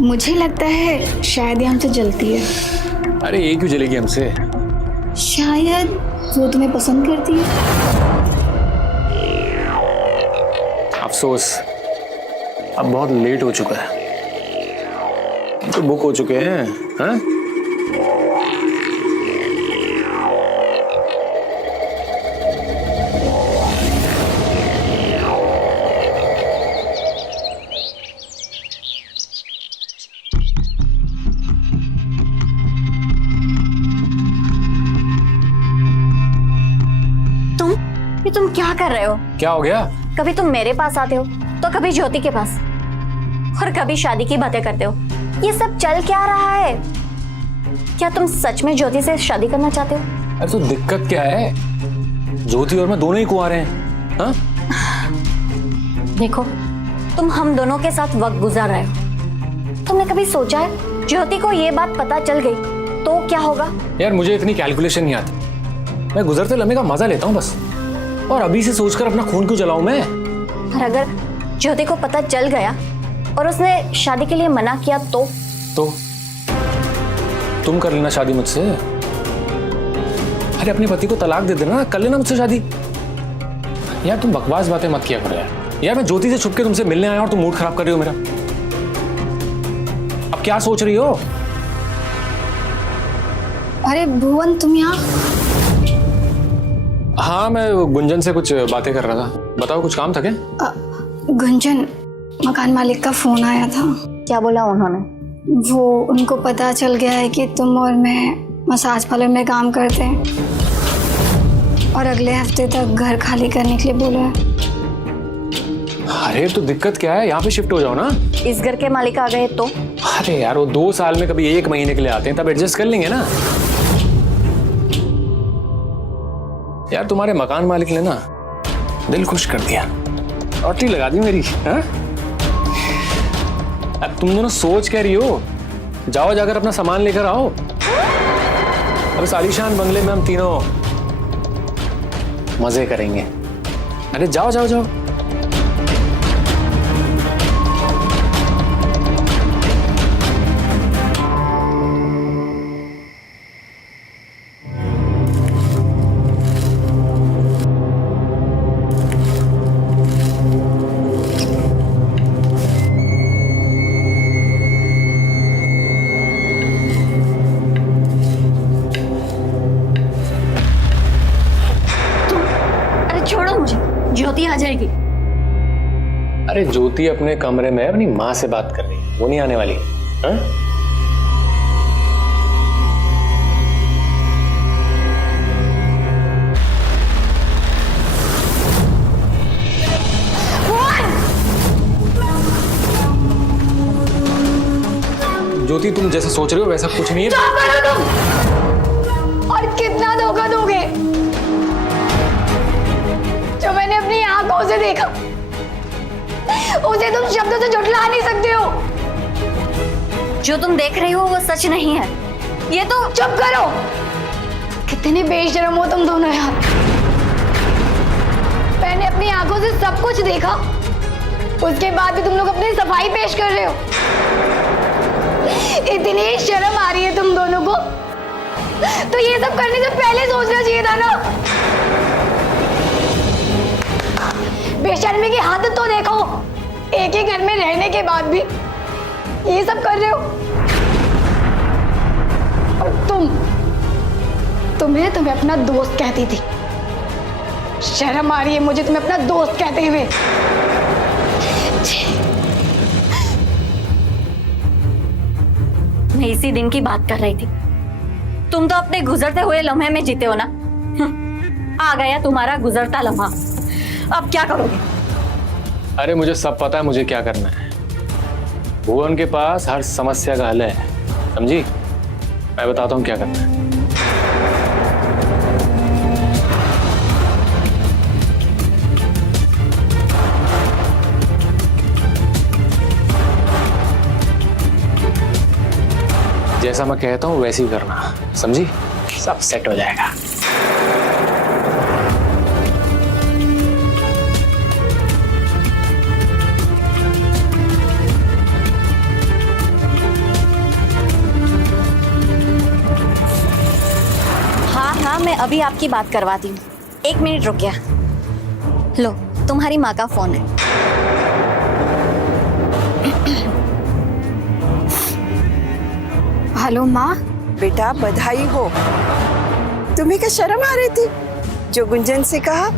मुझे लगता है शायद ये हमसे जलती है। अरे ये क्यों जलेगी हमसे? शायद वो तुम्हें पसंद करती है। अफसोस, अब बहुत लेट हो चुका है, तो बुक हो चुके हैं। हाँ? तुम क्या कर रहे हो? क्या हो गया? कभी तुम मेरे पास आते हो तो कभी ज्योति के पास, और कभी शादी की बातें करते हो। ये सब चल क्या रहा है? क्या तुम सच में ज्योति से शादी करना चाहते हो? अरे तो दिक्कत क्या है? ज्योति और मैं दोनों ही कुंवारे हैं। हाँ? देखो, तुम हम दोनों के साथ वक्त गुजार रहे हो। तुमने कभी सोचा है ज्योति को ये बात पता चल गई तो क्या होगा? यार मुझे इतनी कैलकुलेशन नहीं आती, मैं गुजरते लम्हे का मजा लेता हूँ बस। और अभी से सोचकर अपना खून क्यों जलाऊं मैं? और अगर ज्योति को पता चल गया और उसने शादी के लिए मना किया तो तुम कर लेना शादी मुझसे। अरे अपने पति को तलाक दे देना, कर लेना मुझसे शादी। यार तुम बकवास बातें मत किया करो यार मैं ज्योति से छुप के तुमसे मिलने आया और तुम मूड खराब कर रही हो मेरा। अब क्या सोच रही हो? अरे भुवन, तुम यहाँ? हाँ, मैं गुंजन से कुछ बातें कर रहा था। बताओ, कुछ काम था क्या? गुंजन, मकान मालिक का फोन आया था। क्या बोला उन्होंने? वो उनको पता चल गया है कि तुम और मैं मसाज पार्लर में काम करते हैं और अगले हफ्ते तक घर खाली करने के लिए बोला है। अरे तो दिक्कत क्या है? यहाँ पे शिफ्ट हो जाओ ना। इस घर के मालिक आ गए तो? अरे यार वो 2 साल में कभी 1 महीने के लिए आते हैं, तब एडजस्ट कर लेंगे ना। यार तुम्हारे मकान मालिक ने ना दिल खुश कर दिया, लॉटरी लगा दी मेरी। हाँ? अब तुम दोनों सोच क्या रही हो? जाओ जाकर अपना सामान लेकर आओ। अब इस आलीशान बंगले में हम तीनों मजे करेंगे। अरे जाओ जाओ जाओ। ज्योति आ जाएगी। अरे ज्योति अपने कमरे में अपनी माँ से बात कर रही है, वो नहीं आने वाली। हाँ? ज्योति तुम जैसा सोच रहे हो वैसा कुछ नहीं है। क्या करो तुम? और कितना धोखा दोगे? जो मैंने अपनी आंखों से देखा उसे तुम शब्दों से झुठला नहीं सकते हो। जो तुम देख रही हो वो सच नहीं है। ये तो चुप करो। कितने बेशर्म हो तुम दोनों यार। मैंने अपनी आंखों से सब कुछ देखा, उसके बाद भी तुम लोग अपनी सफाई पेश कर रहे हो। इतनी शर्म आ रही है तुम दोनों को, तो ये सब करने से पहले सोचना चाहिए था ना। बेशर्मी की हद तो देखो, एक ही घर में रहने के बाद भी ये सब कर रहे हो। और तुम्हें अपना दोस्त कहती थी। शर्म आ रही है मुझे तुम्हें अपना दोस्त कहते हुए। मैं इसी दिन की बात कर रही थी। तुम तो अपने गुजरते हुए लम्हे में जीते हो ना। आ गया तुम्हारा गुजरता लम्हा, अब क्या करोगे? अरे मुझे सब पता है मुझे क्या करना है। भुवन के पास हर समस्या का हल है, समझी? मैं बताता हूँ क्या करना है। जैसा मैं कहता हूँ वैसे ही करना, समझी? सब सेट हो जाएगा। हाँ, मैं अभी आपकी बात करवाती हूँ। 1 मिनट रुकिए। लो, तुम्हारी माँ का फोन है। हेलो माँ। बेटा बधाई हो। तुम्हें क्या शर्म आ रही थी जो गुंजन से कहा?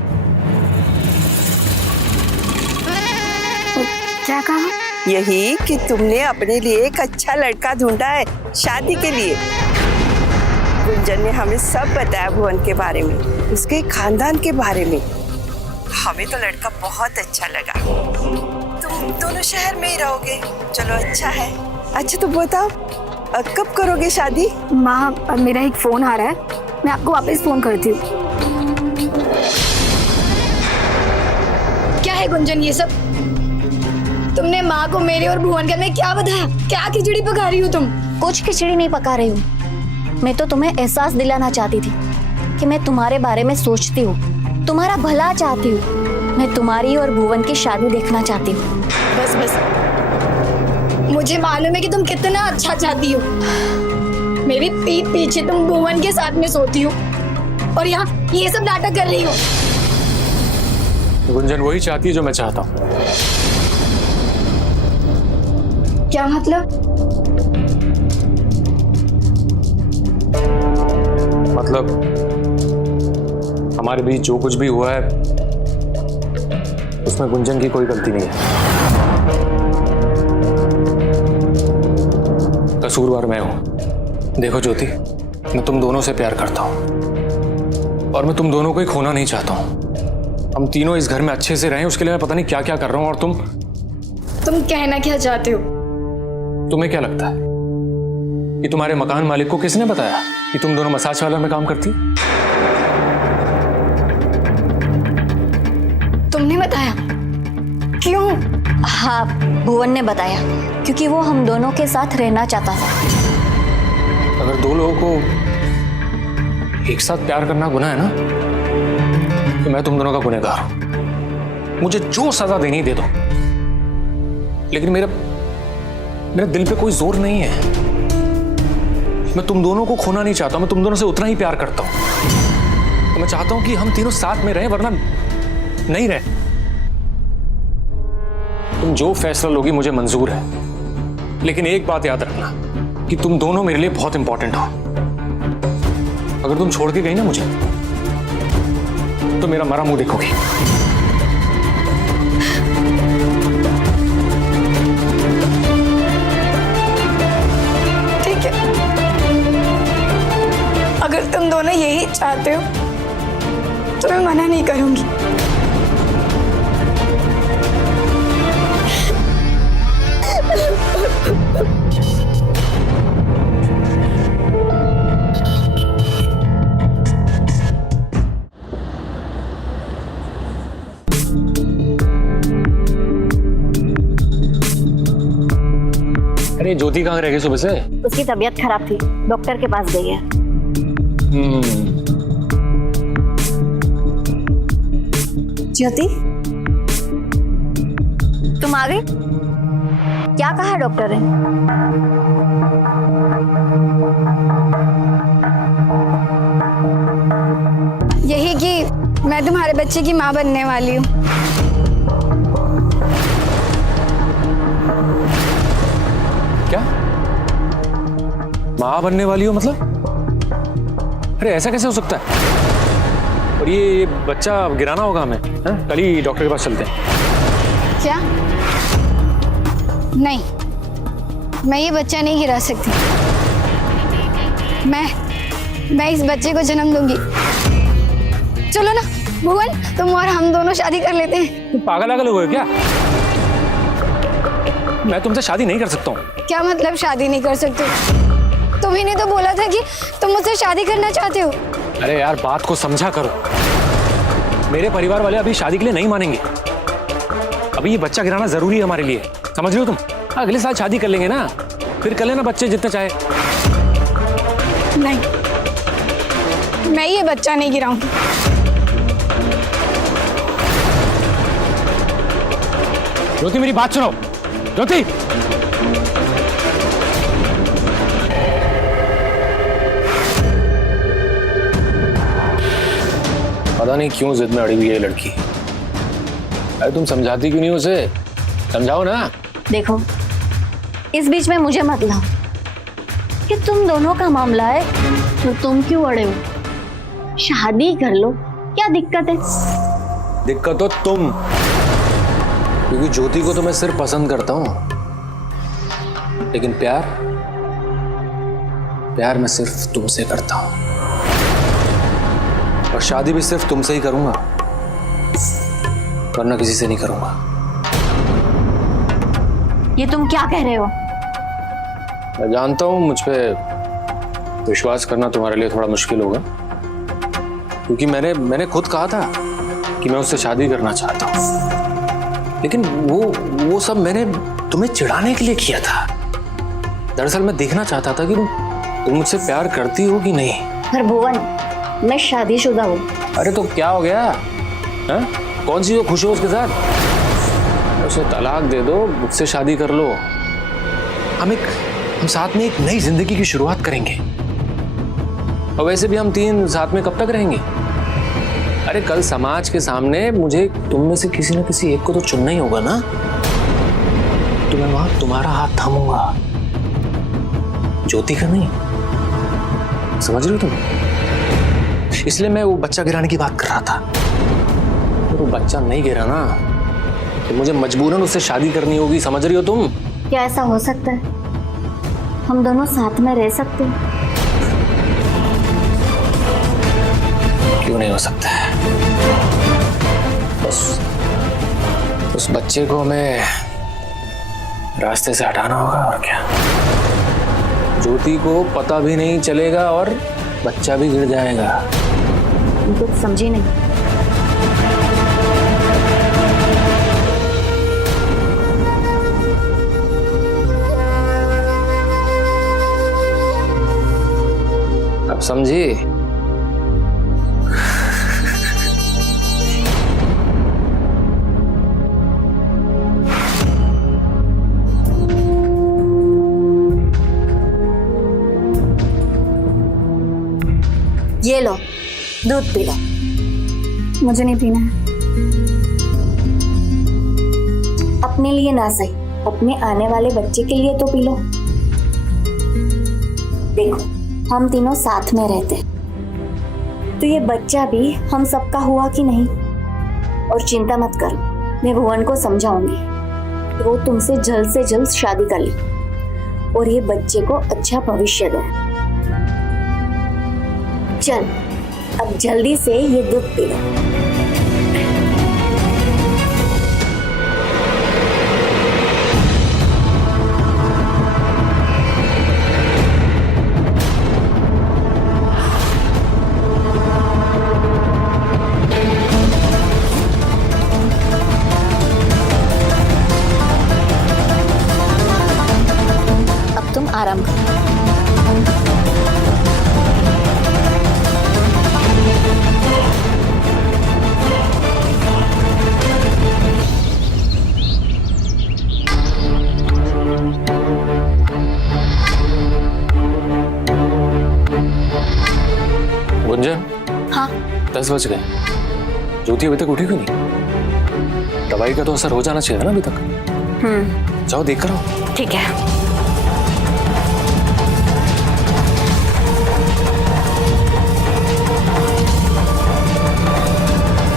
क्या कहा? यही कि तुमने अपने लिए एक अच्छा लड़का ढूंढा है शादी के लिए। गुंजन ने हमें सब बताया भुवन के बारे में, उसके खानदान के बारे में। हमें तो लड़का बहुत अच्छा लगा। तुम दोनों शहर में ही रहोगे, चलो अच्छा है। अच्छा तो बताओ कब करोगे शादी? माँ, अब मेरा एक फोन आ रहा है, मैं आपको वापस फोन करती हूँ। क्या है गुंजन ये सब? तुमने माँ को मेरे और भुवन के में क्या बताया? क्या खिचड़ी पका रही हो तुम? कुछ खिचड़ी नहीं पका रही हूँ। मैं तो तुम्हें एहसास दिलाना चाहती थी कि मैं तुम्हारे बारे में सोचती हूँ, तुम्हारा भला चाहती हूँ। मैं तुम्हारी और भुवन की शादी देखना चाहती हूँ। बस बस, मुझे मालूम है कि तुम कितना अच्छा चाहती हो। मेरी पीठ पीछे तुम भुवन के साथ में सोती हो और यहाँ ये सब नाटक कर रही हो। गुंजन वही चाहती है जो मैं चाहता हूँ। क्या मतलब? मतलब हमारे बीच जो कुछ भी हुआ है उसमें गुंजन की कोई गलती नहीं है। कसूरवार मैं हूं। देखो ज्योति, मैं तुम दोनों से प्यार करता हूं और मैं तुम दोनों को ही खोना नहीं चाहता हूं। हम तीनों इस घर में अच्छे से रहें, उसके लिए मैं पता नहीं क्या क्या कर रहा हूं। और तुम कहना क्या चाहते हो? तुम्हें क्या लगता है कि तुम्हारे मकान मालिक को किसने बताया कि तुम दोनों मसाज पार्लर में काम करती? तुमने बताया? क्यों? हाँ, भुवन ने बताया, क्योंकि वो हम दोनों के साथ रहना चाहता था। अगर दो लोगों को एक साथ प्यार करना गुनाह है ना, तो मैं तुम दोनों का गुनहगार हूं। मुझे जो सजा देनी दे दो, लेकिन मेरे दिल पे कोई जोर नहीं है। मैं तुम दोनों को खोना नहीं चाहता, मैं तुम दोनों से उतना ही प्यार करता हूं। तो मैं चाहता हूं कि हम तीनों साथ में रहें, वरना नहीं रहे। तुम जो फैसला लोगी मुझे मंजूर है, लेकिन एक बात याद रखना कि तुम दोनों मेरे लिए बहुत इंपॉर्टेंट हो। अगर तुम छोड़ के गई ना मुझे, तो मेरा मरा मुंह देखोगी। ठीक है, अगर तुम दोनों यही चाहते हो तो मैं मना नहीं करूंगी। अरे ज्योति कहाँ रह गई सुबह से? उसकी तबीयत खराब थी, डॉक्टर के पास गई है। ज्योति, तुम आ गई? क्या कहा डॉक्टर ने? यही कि मैं तुम्हारे बच्चे की माँ बनने वाली हूँ। क्या माँ बनने वाली हो? मतलब अरे ऐसा कैसे हो सकता है? और ये बच्चा गिराना होगा हमें, कल ही डॉक्टर के पास चलते हैं। क्या? नहीं, मैं ये बच्चा नहीं गिरा सकती। मैं इस बच्चे को जन्म दूंगी। चलो ना भुवन, तुम और हम दोनों शादी कर लेते हैं। तुम पागल हो गए क्या? मैं तुमसे शादी नहीं कर सकता हूँ। क्या मतलब शादी नहीं कर सकते? तुम्ही ने तो बोला था कि तुम मुझसे शादी करना चाहते हो। अरे यार, बात को समझा करो। मेरे परिवार वाले अभी शादी के लिए नहीं मानेंगे। अभी ये बच्चा गिराना जरूरी है हमारे लिए, समझ रहे हो तुम? अगले साल शादी कर लेंगे ना, फिर कर लेना बच्चे जितने चाहे। मैं ये बच्चा नहीं गिराऊंगी। ज्योति मेरी बात सुनो। ज्योति पता नहीं क्यों जिद में अड़ी हुई है ये लड़की। अरे तुम समझाती क्यों नहीं उसे? समझाओ ना। देखो, इस बीच में मुझे मत लाओ कि तुम दोनों का मामला है तो तुम क्यों अड़े हो? शादी कर लो, क्या दिक्कत है? दिक्कत तो तुम, क्योंकि ज्योति को तो मैं सिर्फ पसंद करता हूं, लेकिन प्यार मैं सिर्फ तुमसे करता हूं, और शादी भी सिर्फ तुमसे ही करूंगा, वरना किसी से नहीं करूंगा। ये तुम क्या कह रहे हो? मैं जानता हूं मुझ पे विश्वास करना तुम्हारे लिए थोड़ा मुश्किल होगा, क्योंकि मैंने खुद कहा था कि मैं उससे शादी करना चाहता हूं, लेकिन वो सब मैंने तुम्हें चिढ़ाने के लिए किया था। दरअसल मैं देखना चाहता था कि तुम मुझसे प्यार करती हो कि नहीं। पर भुवन, मैं शादीशुदा हूँ। अरे तो क्या हो गया? हा? कौन सी जो खुश हो उसके साथ? उसे तलाक दे दो, मुझसे शादी कर लो। हम साथ में एक नई जिंदगी की शुरुआत करेंगे, और वैसे भी हम तीन साथ में कब तक रहेंगे? अरे कल समाज के सामने मुझे तुम में से किसी न किसी एक को तो चुनना ही होगा ना। तो मैं वहां तुम्हारा हाथ थामूंगा, ज्योति का नहीं। समझ रहे हो तुम? इसलिए मैं वो बच्चा गिराने की बात कर रहा था। तो वो बच्चा नहीं गिरा ना, तो मुझे मजबूरन उससे शादी करनी होगी। समझ रही हो तुम? क्या ऐसा हो सकता है? हम दोनों साथ में रह सकते हैं? क्यों नहीं हो सकता है? बस उस बच्चे को हमें रास्ते से हटाना होगा, और क्या। ज्योति को पता भी नहीं चलेगा और बच्चा भी गिर जाएगा। तुम कुछ समझी नहीं। अब समझी? ये लो, दूध पी लो। मुझे नहीं पीना है। अपने लिए ना सही, अपने आने वाले बच्चे के लिए तो पी लो। देखो, हम तीनों साथ में रहते हैं, तो ये बच्चा भी हम सबका हुआ कि नहीं। और चिंता मत करो, मैं भुवन को समझाऊंगी कि वो तुमसे जल्द से जल्द शादी कर ले और ये बच्चे को अच्छा भविष्य दे। चल, अब जल्दी से ये दूध पी लो। अब तुम आराम करो। गुंजन, हाँ? 10 बज गए। ज्योति अभी तक उठी क्यों नहीं? दवाई का तो असर हो जाना चाहिए ना अभी तक। जाओ देख कर आओ। ठीक है।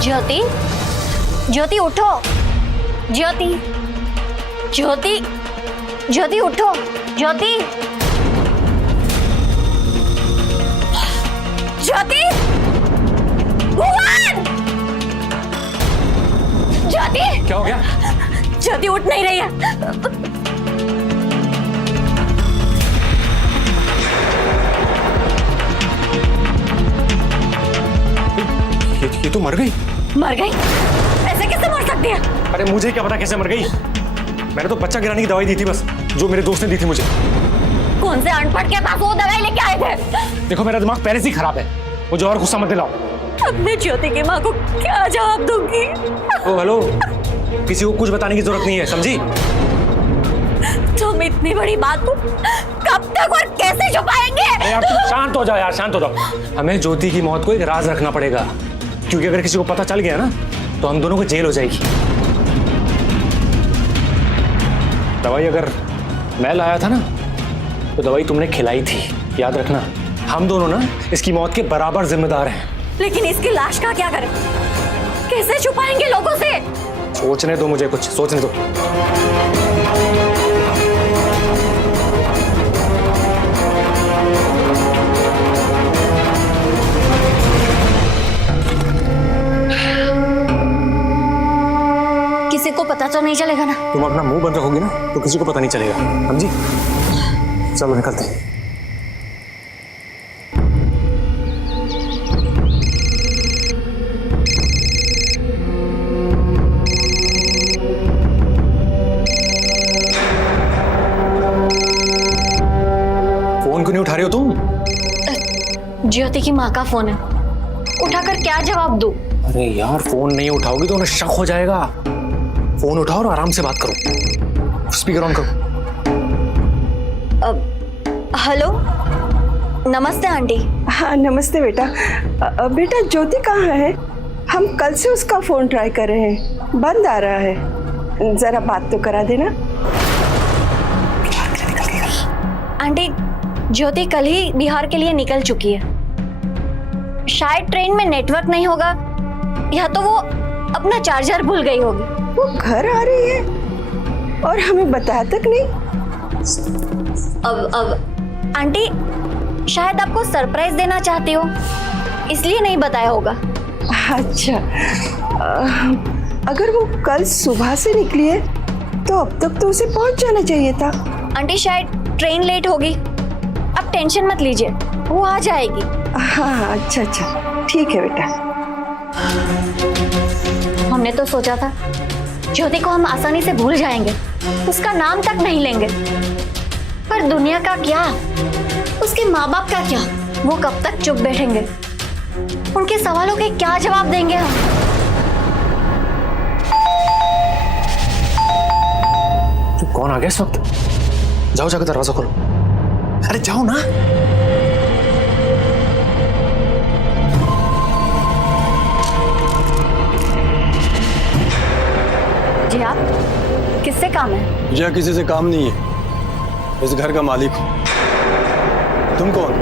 ज्योति, ज्योति उठो। ज्योति, ज्योति, ज्योति उठो। ज्योति, ज्योति, भुवन! ज्योति! क्या हो गया? ज्योति उठ नहीं रही है। ये तो मर गई। मर गई? ऐसे कैसे मर सकती है? अरे मुझे क्या पता कैसे मर गई। मैंने तो बच्चा गिराने की दवाई दी थी बस, जो मेरे दोस्त ने दी थी मुझे। कौन से अनपढ़ के पास वो दवाई लेके आए थे? देखो मेरा दिमाग पहले से ही खराब है। मुझे और गुस्सा मत दिलाओ। अपने ज्योति की माँ को क्या जवाब दूंगी? ओ हेलो, किसी को कुछ बताने की जरूरत नहीं है, समझी? तुम इतनी बड़ी बात को कब तक और कैसे छुपाएंगे? यार तुम शांत हो जाओ यार, शांत हो जाओ। हमें ज्योति की मौत को एक राज रखना पड़ेगा, क्योंकि अगर किसी को पता चल गया ना तो हम दोनों को जेल हो जाएगी। दवाई अगर मैं लाया था ना तो दवाई तुमने खिलाई थी, याद रखना। हम दोनों ना इसकी मौत के बराबर जिम्मेदार हैं। लेकिन इसकी लाश का क्या करें? कैसे छुपाएंगे लोगों से? सोचने दो मुझे, कुछ सोचने दो। किसी को पता तो नहीं चलेगा ना? तुम अपना मुंह बंद रखोगी ना तो किसी को पता नहीं चलेगा, समझी? चलो निकलते हैं। फोन क्यों नहीं उठा रही हो तुम? ज्योति की माँ का फोन है, उठाकर क्या जवाब दूं? अरे यार फोन नहीं उठाओगी तो उन्हें शक हो जाएगा। फोन उठाओ और आराम से बात करो, स्पीकर ऑन करो। हेलो, नमस्ते आंटी। हाँ नमस्ते बेटा। बेटा ज्योति कहाँ है? हम कल से उसका फोन ट्राई कर रहे हैं, बंद आ रहा है। जरा बात तो करा देना। आंटी, ज्योति कल ही बिहार के लिए निकल चुकी है। शायद ट्रेन में नेटवर्क नहीं होगा या तो वो अपना चार्जर भूल गई होगी। वो घर आ रही है और हमें बताया तक नहीं। अब आंटी शायद आपको सरप्राइज देना चाहती हो, इसलिए नहीं बताया होगा। अच्छा, अगर वो कल सुबह से निकली है तो अब तक तो उसे पहुंच जाना चाहिए था। आंटी शायद ट्रेन लेट होगी, अब टेंशन मत लीजिए, वो आ जाएगी। हाँ अच्छा अच्छा ठीक है बेटा। हमने तो सोचा था ज्योति को हम आसानी से भूल जाएंगे, उसका नाम तक नहीं लेंगे, पर दुनिया का क्या, उसके माँ बाप का क्या, वो कब तक चुप बैठेंगे? उनके सवालों के क्या जवाब देंगे हम? तो कौन आ गया इस वक्त? जाओ जाकर दरवाजा खोलो। अरे जाओ ना। जी आप किससे काम है? मुझे किसी से काम नहीं है, इस घर का मालिक हूँ। तुम कौन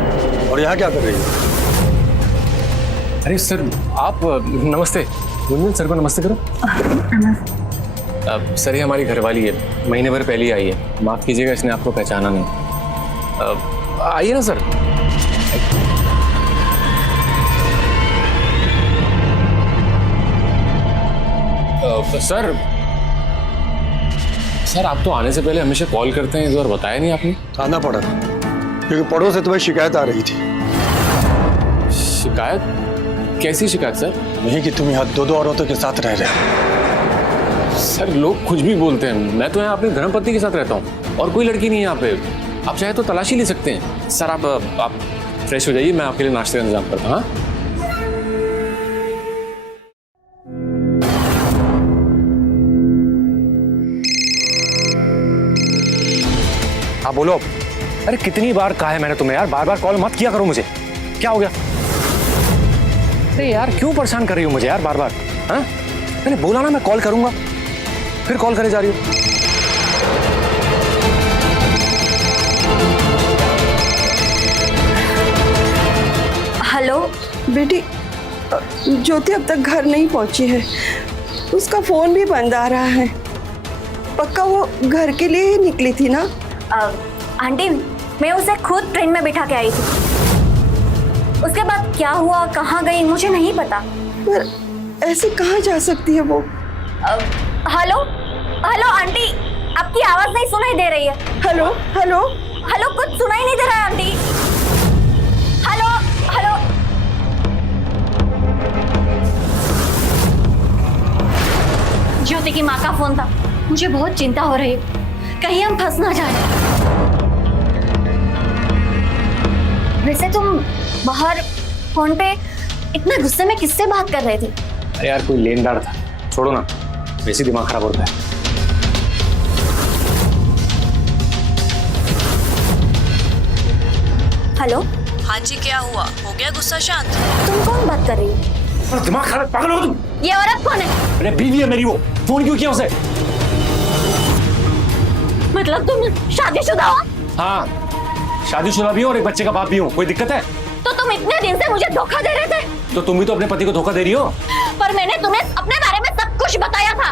और यहाँ क्या कर रही हो? अरे सर आप, नमस्ते। गुंजन सर को नमस्ते करो। सर ये हमारी घरवाली है, महीने भर पहले आई है, माफ कीजिएगा इसने आपको पहचाना नहीं। आइए ना सर। सर आप तो आने से पहले हमेशा कॉल करते हैं, इस बार बताया नहीं आपने? आना पड़ा क्योंकि पड़ोस से तुम्हें शिकायत आ रही थी। शिकायत? कैसी शिकायत सर? नहीं कि तुम यहाँ दो औरतों के साथ रह रहे हो। सर लोग कुछ भी बोलते हैं, मैं तो यहाँ अपनी धर्मपत्नी के साथ रहता हूँ और कोई लड़की नहीं है यहाँ पे। आप चाहे तो तलाशी ले सकते हैं। सर आप फ्रेश हो जाइए, मैं आपके लिए नाश्ते का इंतजाम करता हूँ। हाँ बोलो। अरे कितनी बार कहा है मैंने तुम्हें यार, बार बार कॉल मत किया करो मुझे। क्या हो गया? अरे यार क्यों परेशान कर रही हो मुझे यार बार बार? हाँ मैंने बोला ना मैं कॉल करूंगा, फिर कॉल करे जा रही हो। हेलो बेटी, ज्योति अब तक घर नहीं पहुंची है, उसका फोन भी बंद आ रहा है। पक्का वो घर के लिए ही निकली थी ना? आंटी मैं उसे खुद ट्रेन में बिठा के आई थी, उसके बाद क्या हुआ कहाँ गई मुझे नहीं पता। पर ऐसे कहाँ जा सकती है वो? हेलो हेलो आंटी, आपकी आवाज नहीं सुनाई दे रही है। हेलो हेलो हेलो, कुछ सुनाई नहीं दे रहा है आंटी। हेलो हेलो, ज्योति की माँ का फोन था, मुझे बहुत चिंता हो रही है, कहीं हम फंस ना जाए। वैसे तुम बाहर फोन पे इतना गुस्से में किससे बात कर रहे थे? अरे यार कोई लेनदार था, छोड़ो ना, वैसे ही दिमाग खराब होता है। हेलो, हाँ जी, क्या हुआ? हो गया गुस्सा शांत? तुम कौन बात कर रही हो? दिमाग खराब, पागल हो तुम? ये औरत कौन है? अरे बीवी है मेरी वो, फोन क्यों किया उसे? मतलब तुम शादीशुदा हो? हाँ, शादीशुदा भी हूँ और एक बच्चे का बाप भी हूँ। कोई दिक्कत है? तो तुम इतने दिन से मुझे धोखा दे रहे थे। तो तुम भी तो अपने पति को धोखा दे रही हो। पर मैंने तुम्हें अपने बारे में सब कुछ बताया था।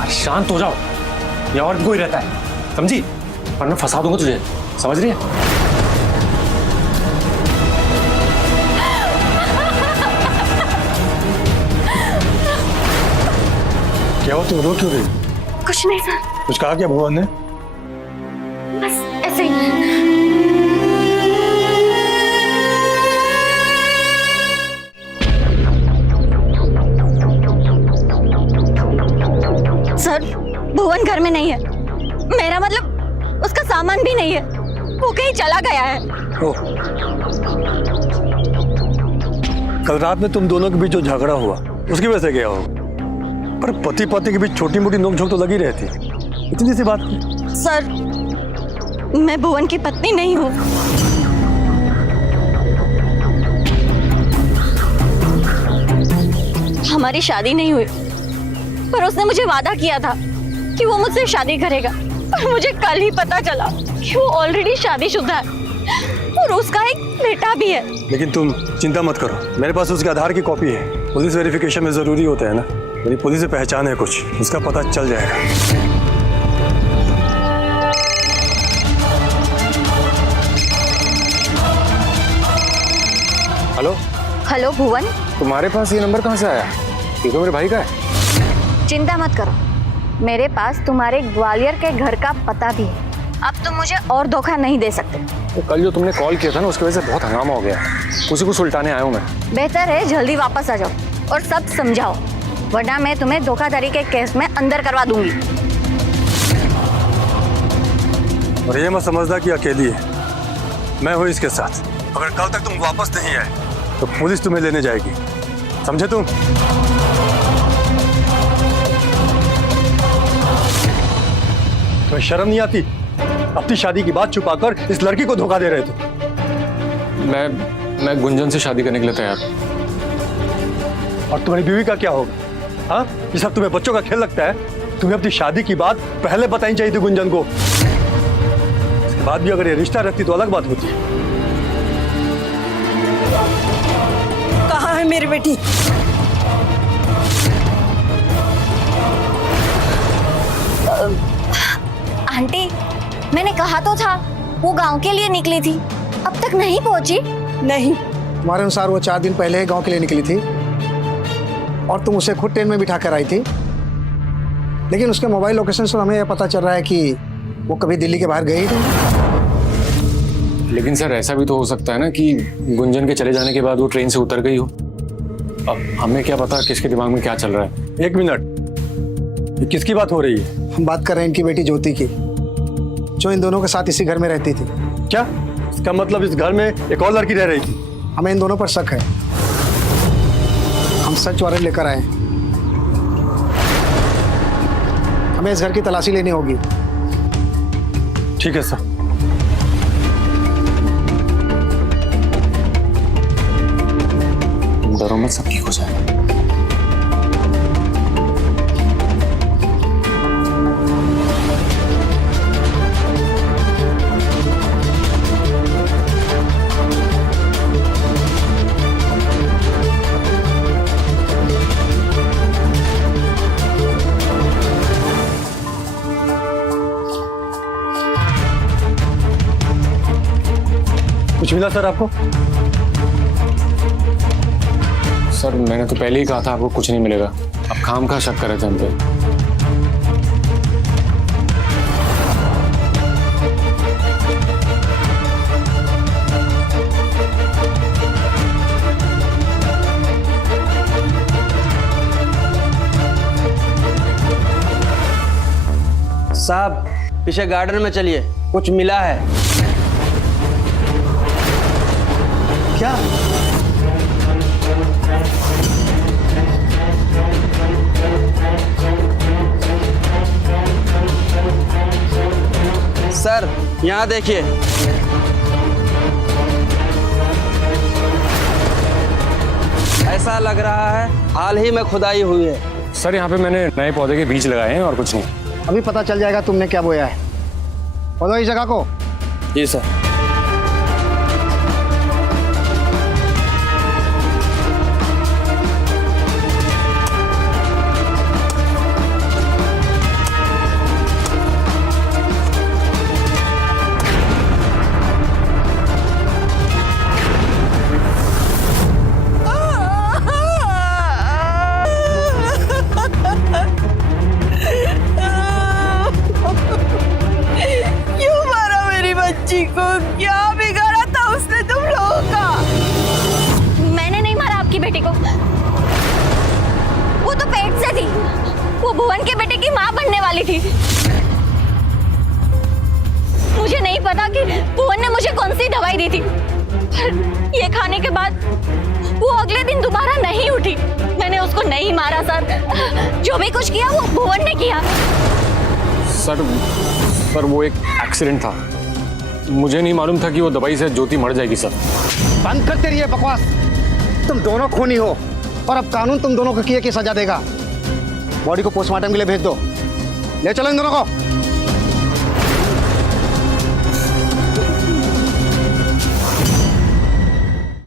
अरे शांत हो जाओ, ये और भी कोई रहता है, समझी? वरना फंसा दूंगा तुझे, समझ रही है? क्या हो, तुम रो क्यों रही? कुछ नहीं सर, कुछ कहा क्या भुवन ने? बस ऐसे ही। सर, भुवन घर में नहीं है। मेरा मतलब उसका सामान भी नहीं है, वो कहीं चला गया है। ओह, कल रात में तुम दोनों के बीच जो झगड़ा हुआ उसकी वजह से गया हो, पर पति पत्नी के बीच छोटी मोटी नोकझोंक तो लगी रहती, इतनी सी बात। सर, मैं भुवन की पत्नी नहीं हूँ। हमारी शादी नहीं हुई, पर उसने मुझे वादा किया था कि वो मुझसे शादी करेगा। पर मुझे कल ही पता चला कि वो ऑलरेडी शादीशुदा है और उसका एक बेटा भी है। लेकिन तुम चिंता मत करो, मेरे पास उसके आधार की कॉपी है। पुलिस वेरिफिकेशन में जरूरी होता है ना, मेरी पुलिस से पहचान है कुछ, उसका पता चल जाएगा। हेलो हेलो भुवन, तुम्हारे पास ये नंबर कहाँ से आया? ये तो मेरे भाई का है। चिंता मत करो, मेरे पास तुम्हारे ग्वालियर के घर का पता भी है। अब तुम मुझे और धोखा नहीं दे सकते। तो कल जो तुमने कॉल किया था ना, उसकी वजह से बहुत हंगामा हो गया, उसी को सुलटाने आया हूँ मैं। बेहतर है जल्दी वापस आ जाओ और सब समझाओ, वरना मैं तुम्हें धोखाधड़ी के केस में अंदर करवा दूंगी। और ये मत समझना कि अकेली है, मैं हूँ इसके साथ। अगर कल तक तुम वापस नहीं आए तो पुलिस तुम्हें लेने जाएगी, समझे तुम? तुम्हें शर्म नहीं आती? अपनी शादी की बात छुपाकर इस लड़की को धोखा दे रहे थे। मैं गुंजन से शादी करने के लिए तैयार। और तुम्हारी बीवी का क्या होगा? हाँ, ये सब तुम्हें बच्चों का खेल लगता है? तुम्हें अपनी शादी की बात पहले बतानी चाहिए थी गुंजन को। इसके बाद भी अगर ये रिश्ता रहती तो अलग बात होती। कहाँ है मेरी बेटी? आंटी, मैंने कहा तो था वो गांव के लिए निकली थी, अब तक नहीं पहुंची। नहीं, तुम्हारे अनुसार वो 4 दिन पहले गांव के लिए निकली थी और तुम उसे खुद ट्रेन में बिठा कर आई थी, लेकिन उसके मोबाइल लोकेशन से हमें यह पता चल रहा है कि वो कभी दिल्ली के बाहर गई नहीं। लेकिन सर ऐसा भी तो हो सकता है ना कि गुंजन के चले जाने के बाद वो ट्रेन से उतर गई हो। अब हमें क्या पता किसके दिमाग में क्या चल रहा है। 1 मिनट, ये किसकी बात हो रही है? हम बात कर रहे हैं इनकी बेटी ज्योति की, जो इन दोनों के साथ इसी घर में रहती थी। क्या इसका मतलब इस घर में एक और लड़की रह रही थी? हमें इन दोनों पर शक है, हम सर्च वारंट लेकर आए हैं। हमें इस घर की तलाशी लेनी होगी। ठीक है सर। डरो मत, सब ठीक हो जाएगा। कुछ मिला सर आपको? सर मैंने तो पहले ही कहा था आपको कुछ नहीं मिलेगा, अब खाम खा शक कर रहे थे हम पे। साहब पीछे गार्डन में चलिए, कुछ मिला है। क्या? सर यहाँ देखिए। ऐसा लग रहा है हाल ही में खुदाई हुई है। सर यहाँ पे मैंने नए पौधे के बीज लगाए हैं और कुछ नहीं। अभी पता चल जाएगा तुमने क्या बोया है। बोलो इस जगह को। जी सर। क्यों मारा मेरी बच्ची को? क्या बिगाड़ा था उसने तुम लोगों का? मैंने नहीं मारा आपकी बेटी को, वो तो पेट से थी। वो भुवन के बेटे की माँ बनने वाली थी। मुझे नहीं पता कि भुवन ने मुझे कौन सी दवाई दी थी। ये खाने के बाद वो अगले दिन दोबारा नहीं उठी। मैंने उसको नहीं मारा सर, जो भी कुछ किया वो भुवन ने किया। सर वो एक एक्सीडेंट था, मुझे नहीं मालूम था कि वो दवाई से ज्योति मर जाएगी। सर बंद करते रहिए बकवास। तुम दोनों खूनी हो और अब कानून तुम दोनों को किए की सजा देगा। बॉडी को पोस्टमार्टम के लिए भेज दो। ले चलो इन दोनों को।